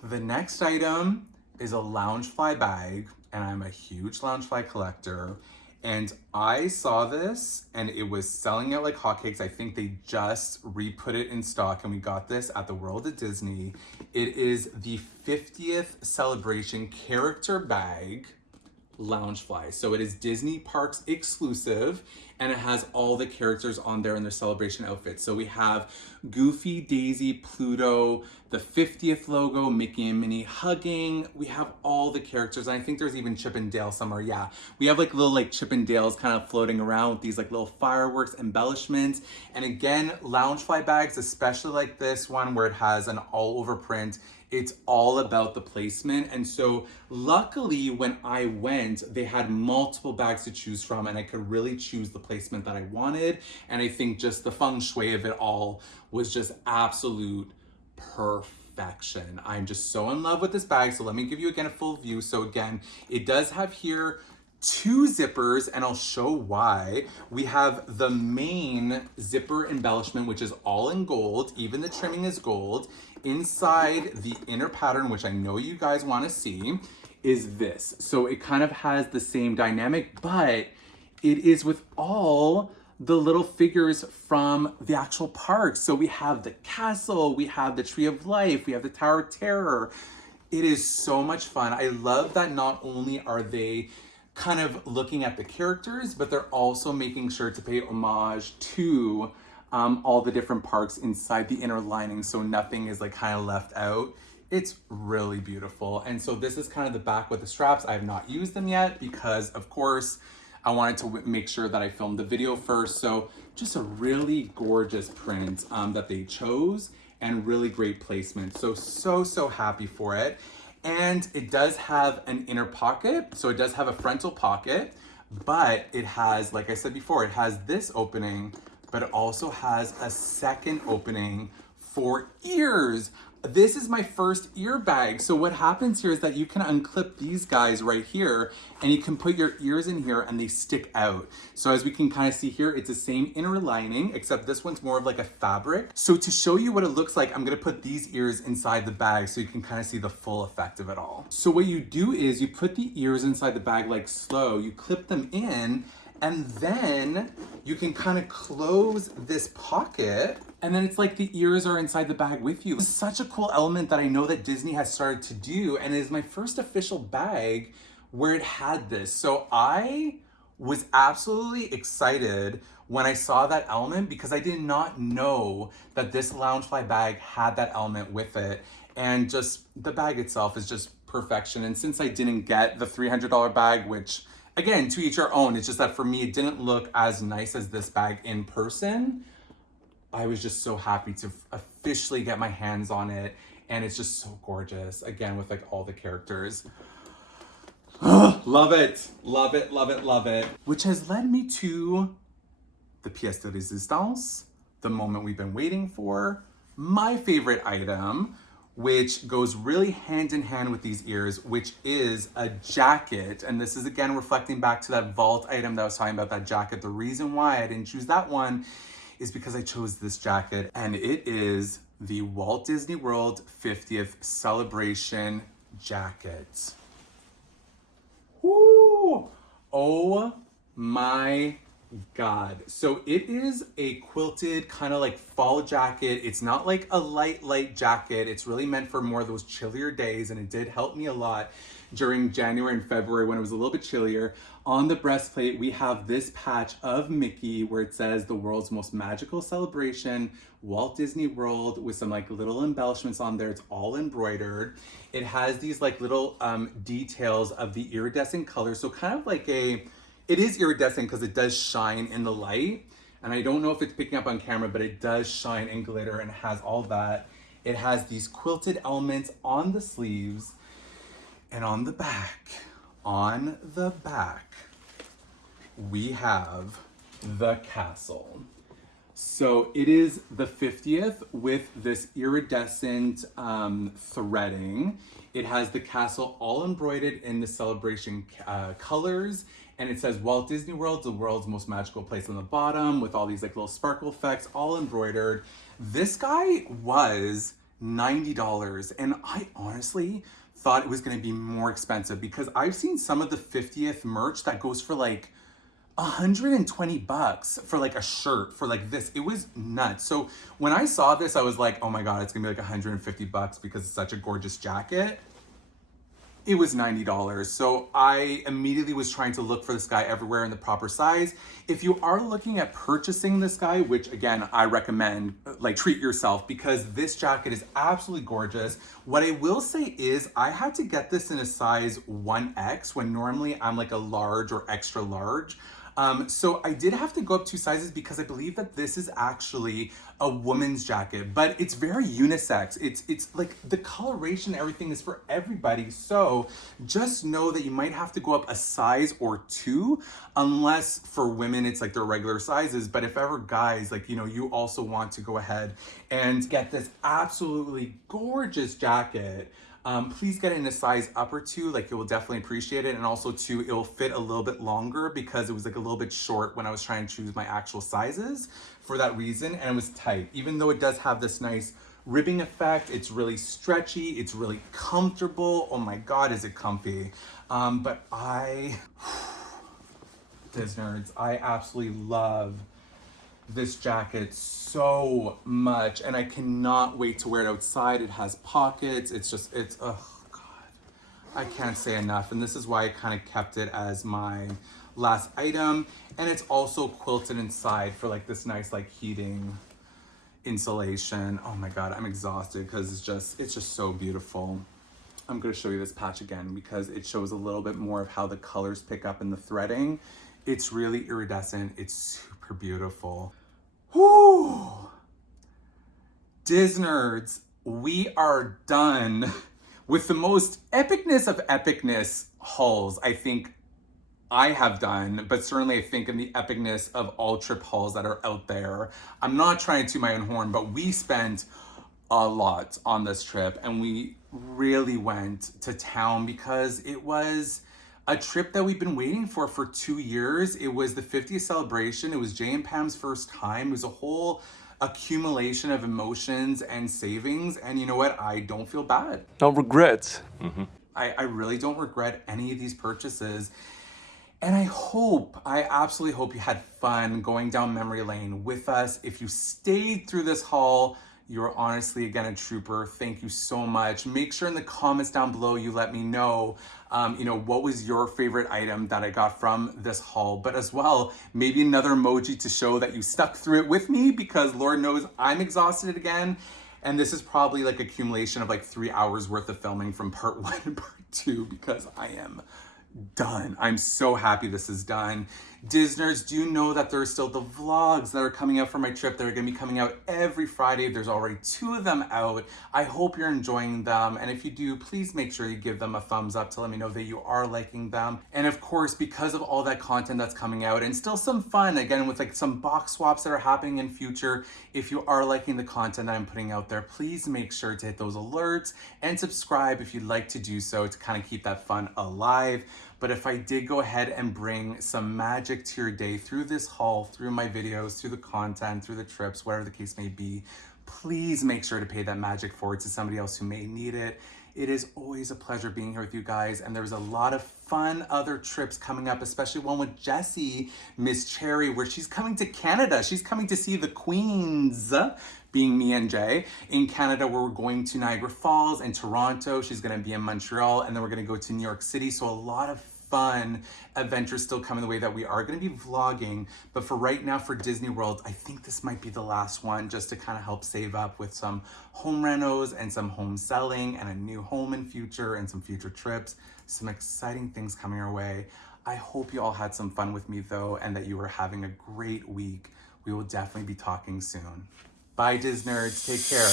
the next item is a Loungefly bag, and I'm a huge Loungefly collector. And I saw this and it was selling out like hotcakes. I think they just re-put it in stock, and we got this at the World of Disney. It is the 50th celebration character bag Loungefly. So it is Disney Parks exclusive, and it has all the characters on there in their celebration outfits. So we have Goofy, Daisy, Pluto, the 50th logo, Mickey and Minnie hugging. We have all the characters, and I think there's even Chip and Dale somewhere. Yeah, we have like little like Chip and Dales kind of floating around with these like little fireworks embellishments. And again, Loungefly bags, especially like this one where it has an all over print, it's all about the placement. And so luckily when I went, they had multiple bags to choose from, and I could really choose the placement that I wanted. And I think just the feng shui of it all was just absolute perfection. I'm just so in love with this bag. So let me give you again a full view. So again, it does have here 2 zippers, and I'll show why. We have the main zipper embellishment, which is all in gold. Even the trimming is gold. Inside the inner pattern, which I know you guys want to see, is this. So it kind of has the same dynamic, but it is with all the little figures from the actual park. So we have the castle, we have the Tree of Life, we have the Tower of Terror. It is so much fun. I love that not only are they kind of looking at the characters, but they're also making sure to pay homage to all the different parks inside the inner lining, so nothing is like kind of left out. It's really beautiful. And so this is kind of the back with the straps. I have not used them yet because of course I wanted to make sure that I filmed the video first. So just a really gorgeous print that they chose, and really great placement. So happy for it. And it does have an inner pocket. So it does have a frontal pocket, but it has, like I said before, it has this opening, but it also has a second opening for ears. This is my first ear bag. So what happens here is that you can unclip these guys right here, and you can put your ears in here and they stick out. So as we can kind of see here, it's the same inner lining, except this one's more of like a fabric. So to show you what it looks like, I'm gonna put these ears inside the bag so you can kind of see the full effect of it all. So what you do is you put the ears inside the bag like slow, you clip them in, and then you can kind of close this pocket, and then it's like the ears are inside the bag with you. It's such a cool element that I know that Disney has started to do, and it is my first official bag where it had this. So I was absolutely excited when I saw that element, because I did not know that this Loungefly bag had that element with it. And just the bag itself is just perfection. And since I didn't get the $300 bag, which again, to each our own, it's just that for me, it didn't look as nice as this bag in person. I was just so happy to officially get my hands on it. And it's just so gorgeous. Again, with like all the characters. Love it, love it, love it, love it. Which has led me to the pièce de résistance, the moment we've been waiting for, my favorite item, which goes really hand in hand with these ears, which is a jacket. And this is again reflecting back to that vault item that I was talking about, that jacket. The reason why I didn't choose that one is because I chose this jacket, and it is the Walt Disney World 50th celebration jacket. Woo! Oh my God. So it is a quilted kind of like fall jacket. It's not like a light jacket. It's really meant for more of those chillier days, and it did help me a lot during January and February when it was a little bit chillier. On the breastplate, we have this patch of Mickey where it says the world's most magical celebration, Walt Disney World, with some like little embellishments on there. It's all embroidered. It has these like little details of the iridescent colors. So kind of like it is iridescent because it does shine in the light. And I don't know if it's picking up on camera, but it does shine and glitter and has all that. It has these quilted elements on the sleeves, and on the back, we have the castle. So it is the 50th with this iridescent threading. It has the castle all embroidered in the celebration colors. And it says Walt Disney World, the world's most magical place on the bottom with all these like little sparkle effects, all embroidered. This guy was $90. And I honestly thought it was gonna be more expensive because I've seen some of the 50th merch that goes for like $120 for like a shirt for like this. It was nuts. So when I saw this, I was like, oh my God, it's gonna be like $150 because it's such a gorgeous jacket. It was $90. So I immediately was trying to look for this guy everywhere in the proper size. If you are looking at purchasing this guy, which again, I recommend, like treat yourself because this jacket is absolutely gorgeous. What I will say is I had to get this in a size 1X when normally I'm like a large or extra large. So I did have to go up 2 sizes because I believe that this is actually a woman's jacket, but it's very unisex. It's like the coloration, everything is for everybody. So just know that you might have to go up a size or 2, unless for women, it's like their regular sizes. But if ever guys, like, you know, you also want to go ahead and get this absolutely gorgeous jacket, please get it in a size up or 2, like you will definitely appreciate it. And also too, it will fit a little bit longer because it was like a little bit short when I was trying to choose my actual sizes for that reason. And it was tight, even though it does have this nice ribbing effect. It's really stretchy. It's really comfortable. Oh my God, is it comfy? But Disnerds, I absolutely love this jacket so much and I cannot wait to wear it outside. It has pockets. It's oh God, I can't say enough. And this is why I kind of kept it as my last item. And it's also quilted inside for like this nice like heating insulation. Oh my God, I'm exhausted because it's just so beautiful. I'm going to show you this patch again because it shows a little bit more of how the colors pick up in the threading. It's really iridescent. It's super beautiful. Whoo! Disnerds, we are done with the most epicness of epicness hauls I think I have done, but certainly I think in the epicness of all trip hauls that are out there. I'm not trying to toot my own horn, but we spent a lot on this trip and we really went to town because it was a trip that we've been waiting for 2 years. It was the 50th celebration. It was Jay and Pam's first time. It was a whole accumulation of emotions and savings. And you know what? I don't feel bad. No regrets. I really don't regret any of these purchases. And I absolutely hope you had fun going down memory lane with us. If you stayed through this haul, you're honestly, again, a trooper. Thank you so much. Make sure in the comments down below you let me know, what was your favorite item that I got from this haul, but as well, maybe another emoji to show that you stuck through it with me because Lord knows I'm exhausted again. And this is probably like accumulation of like 3 hours worth of filming from part 1 and part 2 because I am done. I'm so happy this is done. Disners, do you know that there's still the vlogs that are coming out for my trip that are going to be coming out every Friday? There's already 2 of them out. I hope you're enjoying them. And if you do, please make sure you give them a thumbs up to let me know that you are liking them. And of course, because of all that content that's coming out and still some fun, again, with like some box swaps that are happening in future, if you are liking the content that I'm putting out there, please make sure to hit those alerts and subscribe if you'd like to do so to kind of keep that fun alive. But if I did go ahead and bring some magic to your day through this haul, through my videos, through the content, through the trips, whatever the case may be, please make sure to pay that magic forward to somebody else who may need it. It is always a pleasure being here with you guys, and there's a lot of fun other trips coming up, especially one with Jessie, Miss Cherry, where she's coming to Canada. She's coming to see the Queens, being me and Jay, in Canada, where we're going to Niagara Falls and Toronto. She's gonna be in Montreal, and then we're gonna go to New York City. So a lot of fun adventures still coming the way that we are going to be vlogging. But for right now, for Disney World, I think this might be the last one just to kind of help save up with some home renos and some home selling and a new home in future and some future trips. Some exciting things coming our way. I hope you all had some fun with me though, and that you were having a great week. We will definitely be talking soon. Bye, Disnerds. Take care.